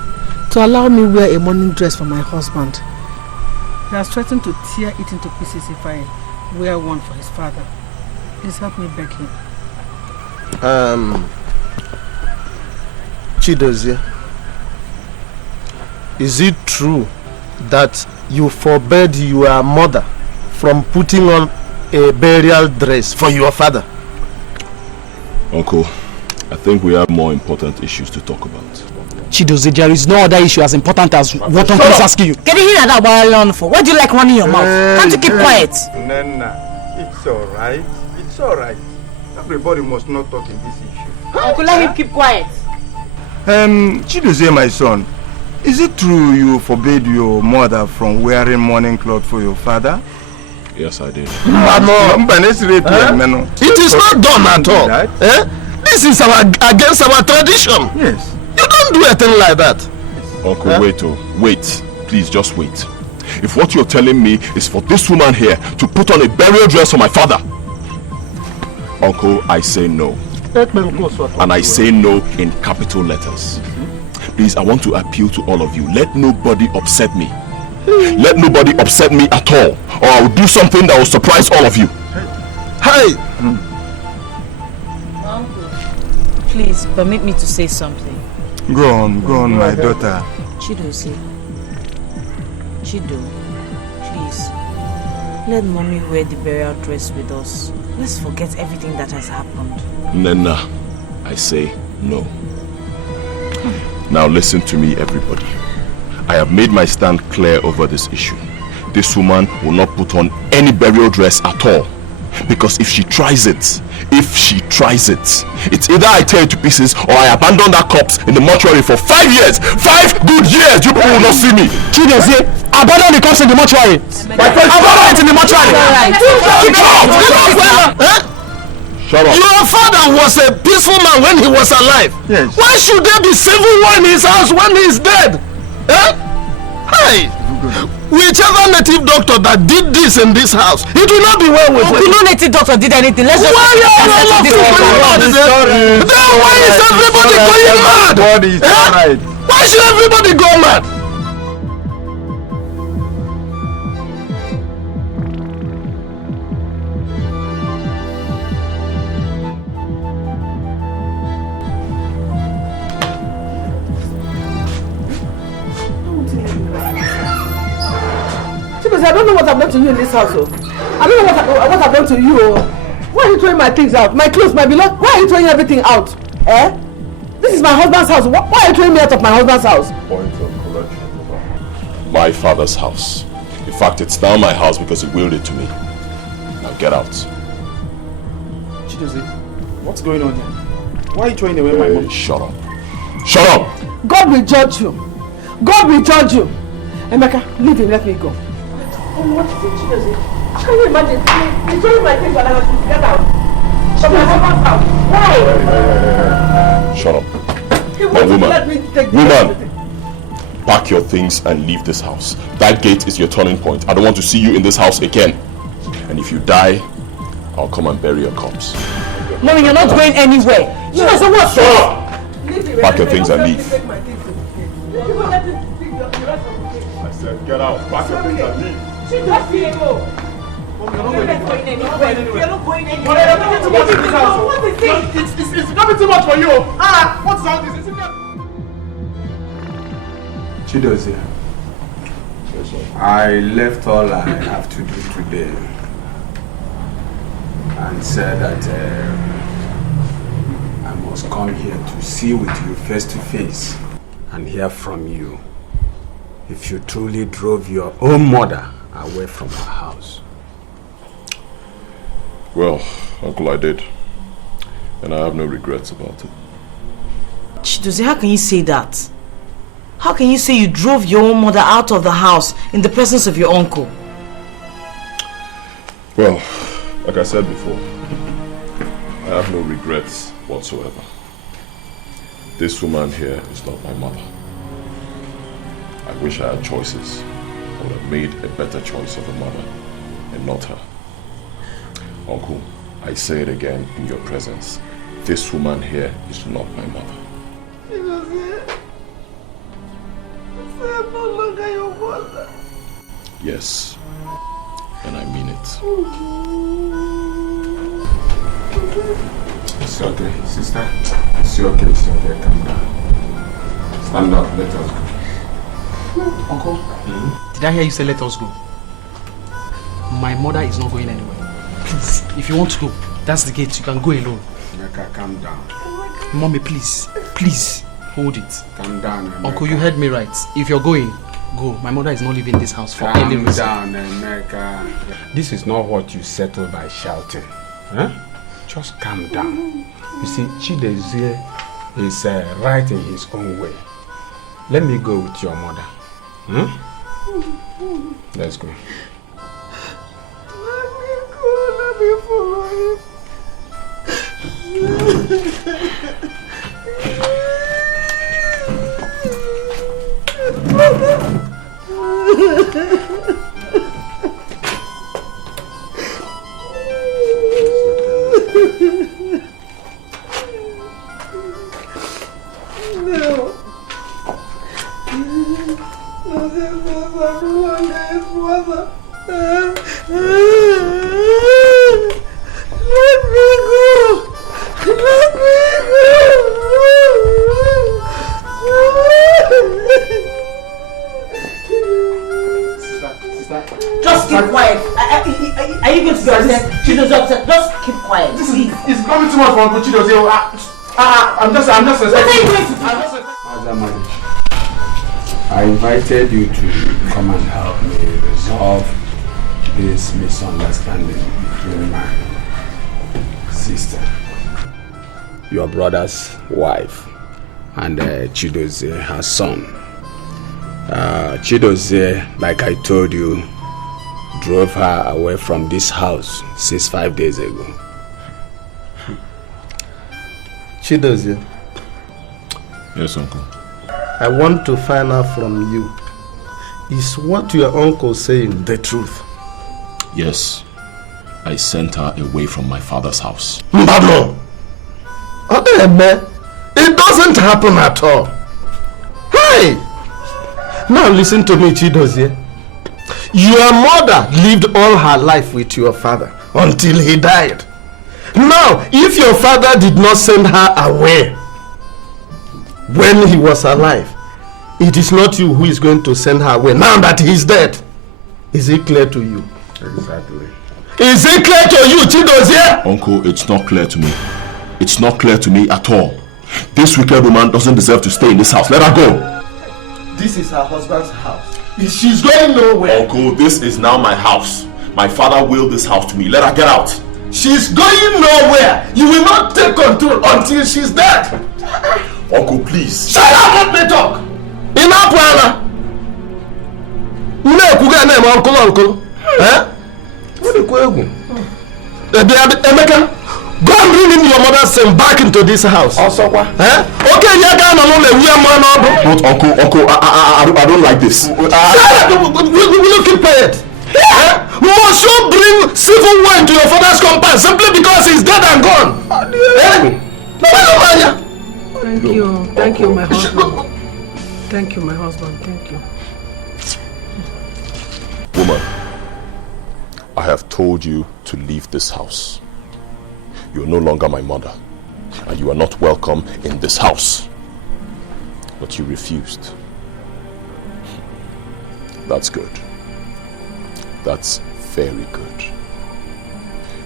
to allow me wear a mourning dress for my husband. He has threatened to tear it into pieces if I wear one for his father. Please help me beg him. Chidozie, is it true that you forbade your mother from putting on a burial dress for your father? Uncle, I think we have more important issues to talk about. Chidozie, there is no other issue as important as what Uncle is asking you. Can you hear that while for? What do you like running your mouth? Can't you keep quiet? Nana, it's alright. It's alright. Everybody must not talk in this issue. Uncle, let him keep quiet. Chidozie, my son, is it true you forbade your mother from wearing mourning cloth for your father? Yes, I did. It is not done at all. This is against our tradition. Yes. You don't do a thing like that. Uncle, wait. Please, just wait. If what you're telling me is for this woman here to put on a burial dress for my father, Uncle, I say no. And I say no in capital letters. Please, I want to appeal to all of you. Let nobody upset me. Let nobody upset me at all, or I will do something that will surprise all of you. Hey! Uncle, please permit me to say something. Go on, my daughter. Chidozie. Chido, please. Let mommy wear the burial dress with us. Let's forget everything that has happened. Nana, I say no. Now listen to me, everybody. I have made my stand clear over this issue. This woman will not put on any burial dress at all. Because if she tries it, it's either I tear it to pieces or I abandon that corpse in the mortuary for 5 years. 5 good years! You people will not see me. Chidozie, abandon the corpse in the mortuary. Abandon it in the mortuary. Shut up. Your father was a peaceful man when he was alive. Yes. Why should there be civil war in his house when he is dead? Hey! Whichever native doctor that did this in this house, it will not be well with him. No native doctor did anything. Let's just... Why are all of you going mad? Then why is everybody going mad? Why should everybody go mad? I don't know what I've done to you in this house. Oh. I don't know what I've done to you. Oh. Why are you throwing my things out? My clothes, my beloved. Why are you throwing everything out? Eh? This is my husband's house. Why are you throwing me out of my husband's house? Point of correction. My father's house. In fact, it's now my house because he willed it to me. Now get out. Chidozie, what's going on here? Why are you throwing away my mom? Shut up. Shut up! God will judge you. God will judge you. Emeka, leave him, let me go. Oh, what is it, Chidozie? Can you imagine? He's throwing my things and I have to get out. From my husband's house. Why? Shut up. He won't let me take Woman! Pack your things and leave this house. That gate is your turning point. I don't want to see you in this house again. And if you die, I'll come and bury your corpse. No, you're not going anywhere. No, so what? Shut up! Pack your things and leave. I said, get out. Pack your things and leave. She just didn't go. You're not going anywhere. You're not going anywhere. What is it? It's becoming too much for you. What's all this? Chidozie, I left all I have to do today and said that I must come here to see with you face to face and hear from you if you truly drove your own mother away from her house. Well, Uncle, I did. And I have no regrets about it. Chidozie, how can you say that? How can you say you drove your own mother out of the house in the presence of your uncle? Well, like I said before, I have no regrets whatsoever. This woman here is not my mother. I wish I had choices. I would have made a better choice of a mother and not her. Uncle, I say it again in your presence. This woman here is not my mother. I'm no longer your mother. Yes, and I mean it. It's okay, sister. It's okay, it's okay. Calm down. Stand up, let us go. Uncle, did I hear you say let us go? My mother is not going anywhere. Please, if you want to go, that's the gate. You can go alone. Emeka, calm down. Mommy, please, please, hold it. Calm down, Emeka. Uncle, you heard me right. If you're going, go. My mother is not leaving this house for any reason. Calm down, Emeka. This is not what you settle by shouting. Huh? Just calm down. You see, Chidozie is right in his own way. Let me go with your mother. Hmm? Let's go. Let me follow him. No. Let me go. Let me go. Just keep quiet. Are you going to be upset? Chidozie upset. Just keep quiet. This is it's becoming too much for Uncle Chidozie. I'm just What are you going to do? I invited you to come and help me resolve this misunderstanding between my sister, your brother's wife, and Chidozie, her son. Chidozie, like I told you, drove her away from this house 5 days ago. Chidozie. Yes, Uncle. I want to find out from you, is what your uncle saying the truth? Yes, I sent her away from my father's house. Mbado! It doesn't happen at all. Hey! Now listen to me, Chidozie. Your mother lived all her life with your father until he died. Now, if your father did not send her away when he was alive, it is not you who is going to send her away now that he is dead. Is it clear to you? Exactly. Is it clear to you, Chidozie? Uncle, it's not clear to me. It's not clear to me at all. This wicked woman doesn't deserve to stay in this house. Let her go. This is her husband's house. She's going nowhere. Uncle, this is now my house. My father willed this house to me. Let her get out. She's going nowhere. You will not take control until she's dead. Uncle, please. Shut up, let me talk. Enough, Anna. You know who name uncle? Eh? What are you Emeka, go and bring in your mother's son back into this house. Also, what? Eh? Okay, you can't alone. We are man. But Uncle, I don't like this. Will you keep quiet? Must you bring civil war into your father's compound simply because he's dead and gone? Thank you, my husband. Thank you, my husband. Thank you. Woman, I have told you to leave this house. You are no longer my mother, and you are not welcome in this house. But you refused. That's good. That's very good.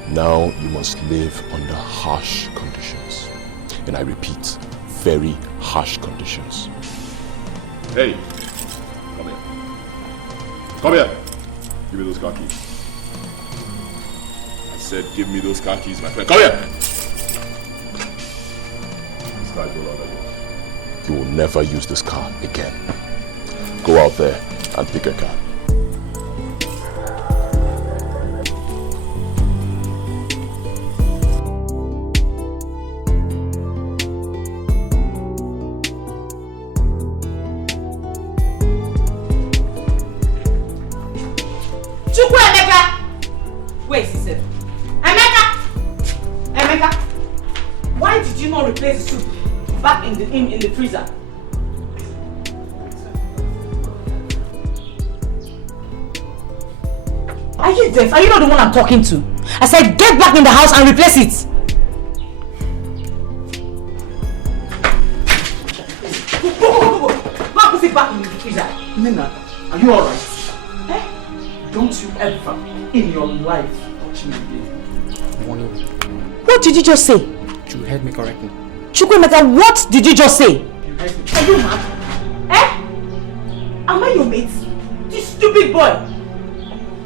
Now you must live under harsh conditions. And I repeat, very harsh conditions. Hey, come here. Come here. Give me those car keys. I said give me those car keys, my friend. Come here. This car is no longer yours. You will never use this car again. Go out there and pick a car. Replace the soup back in the freezer. Are you deaf? Are you not the one I'm talking to? I said get back in the house and replace it. Go and put it back in the freezer. Nina, are you alright? Eh? Don't you ever in your life touch me again. Warning you. What did you just say? You heard me correctly. Chukuka, what did you just say? You heard me. Are you mad? Eh? Am I your mate? This stupid boy.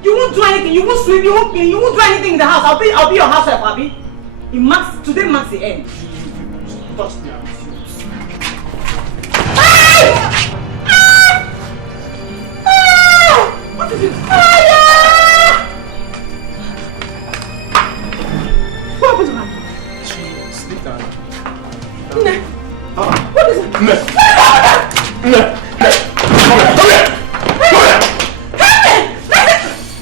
You won't do anything. You won't sweep. You won't clean. You won't do anything in the house. I'll be your housewife, Abby. Today marks the end. Touch me. What is it? What happened to her? She slipped down. What is it? Come here. Come here.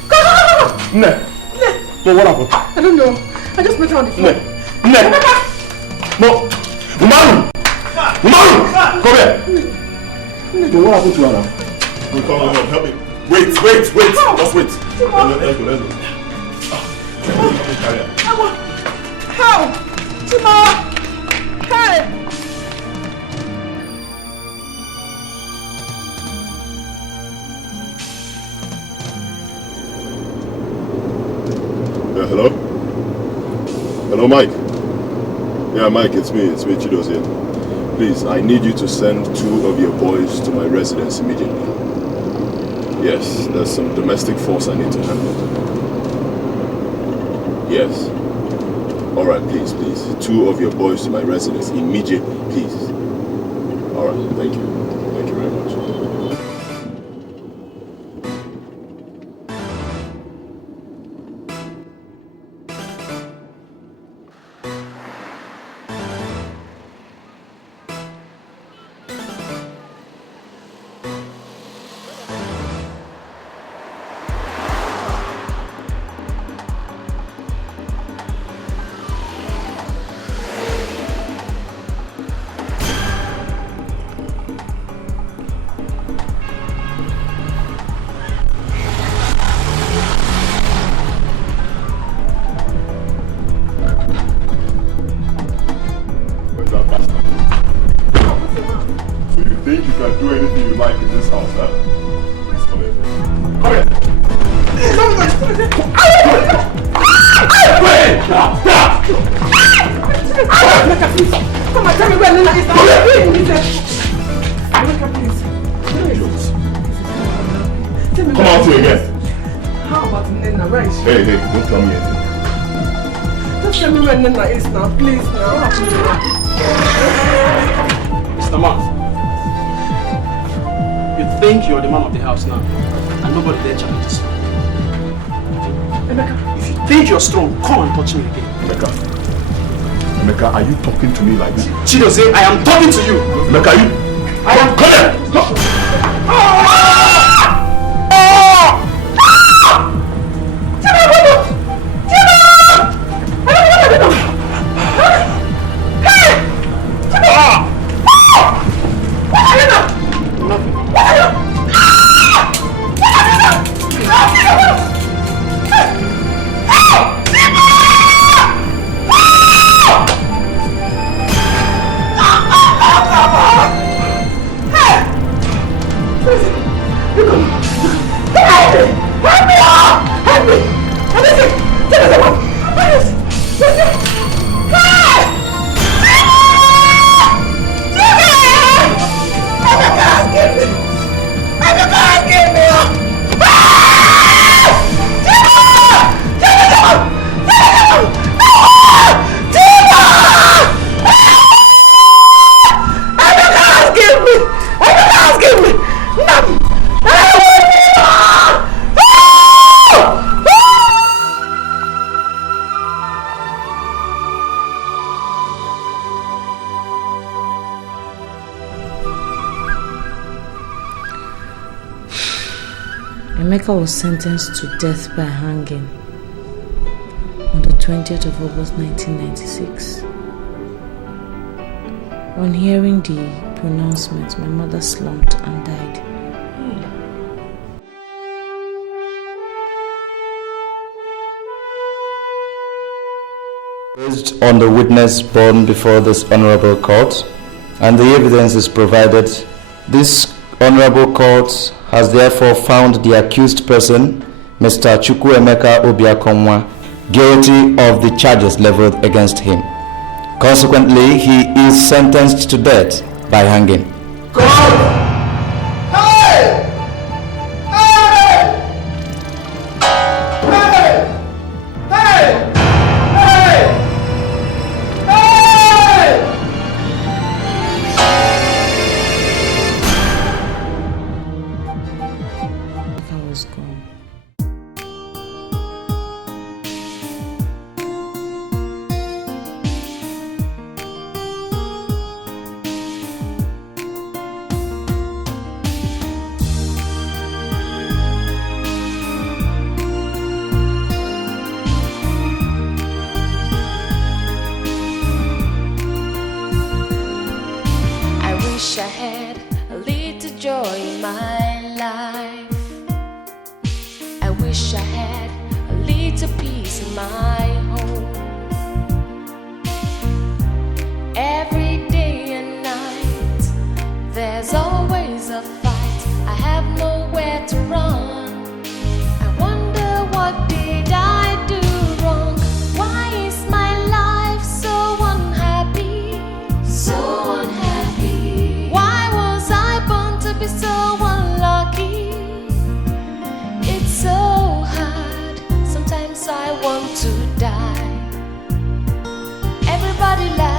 Go. No, what happened? I don't know. I just met her on the phone. No. Umaru! Come here. No, what happened to her now? Come on, help me. Wait. Just wait. Let's go. How? Chima! Hey! Hello? Hello, Mike? Yeah, Mike, it's me, Chidozie. Please, I need you to send 2 of your boys to my residence immediately. Yes, there's some domestic force I need to handle. Yes. Alright, please. 2 of your boys to my residence immediately, please. Alright, thank you. Thank you very much. think you can do anything you like in this house, huh? Come here. show me where Nana is now, please now. Mr. Man, you think you're the man of the house now, and nobody there challenges you. Emeka, if you think you're strong, come and touch me again. Emeka, are you talking to me like this? Chido say, I am talking to you. Emeka, I am calling. Emeka was sentenced to death by hanging on the 20th of August 1996. On hearing the pronouncement, my mother slumped and died. Based on the witness borne before this honorable court and the evidences provided, this honorable court has therefore found the accused person, Mr. Chukwuemeka Obiakonwa, guilty of the charges leveled against him. Consequently, he is sentenced to death by hanging. Everybody laughs.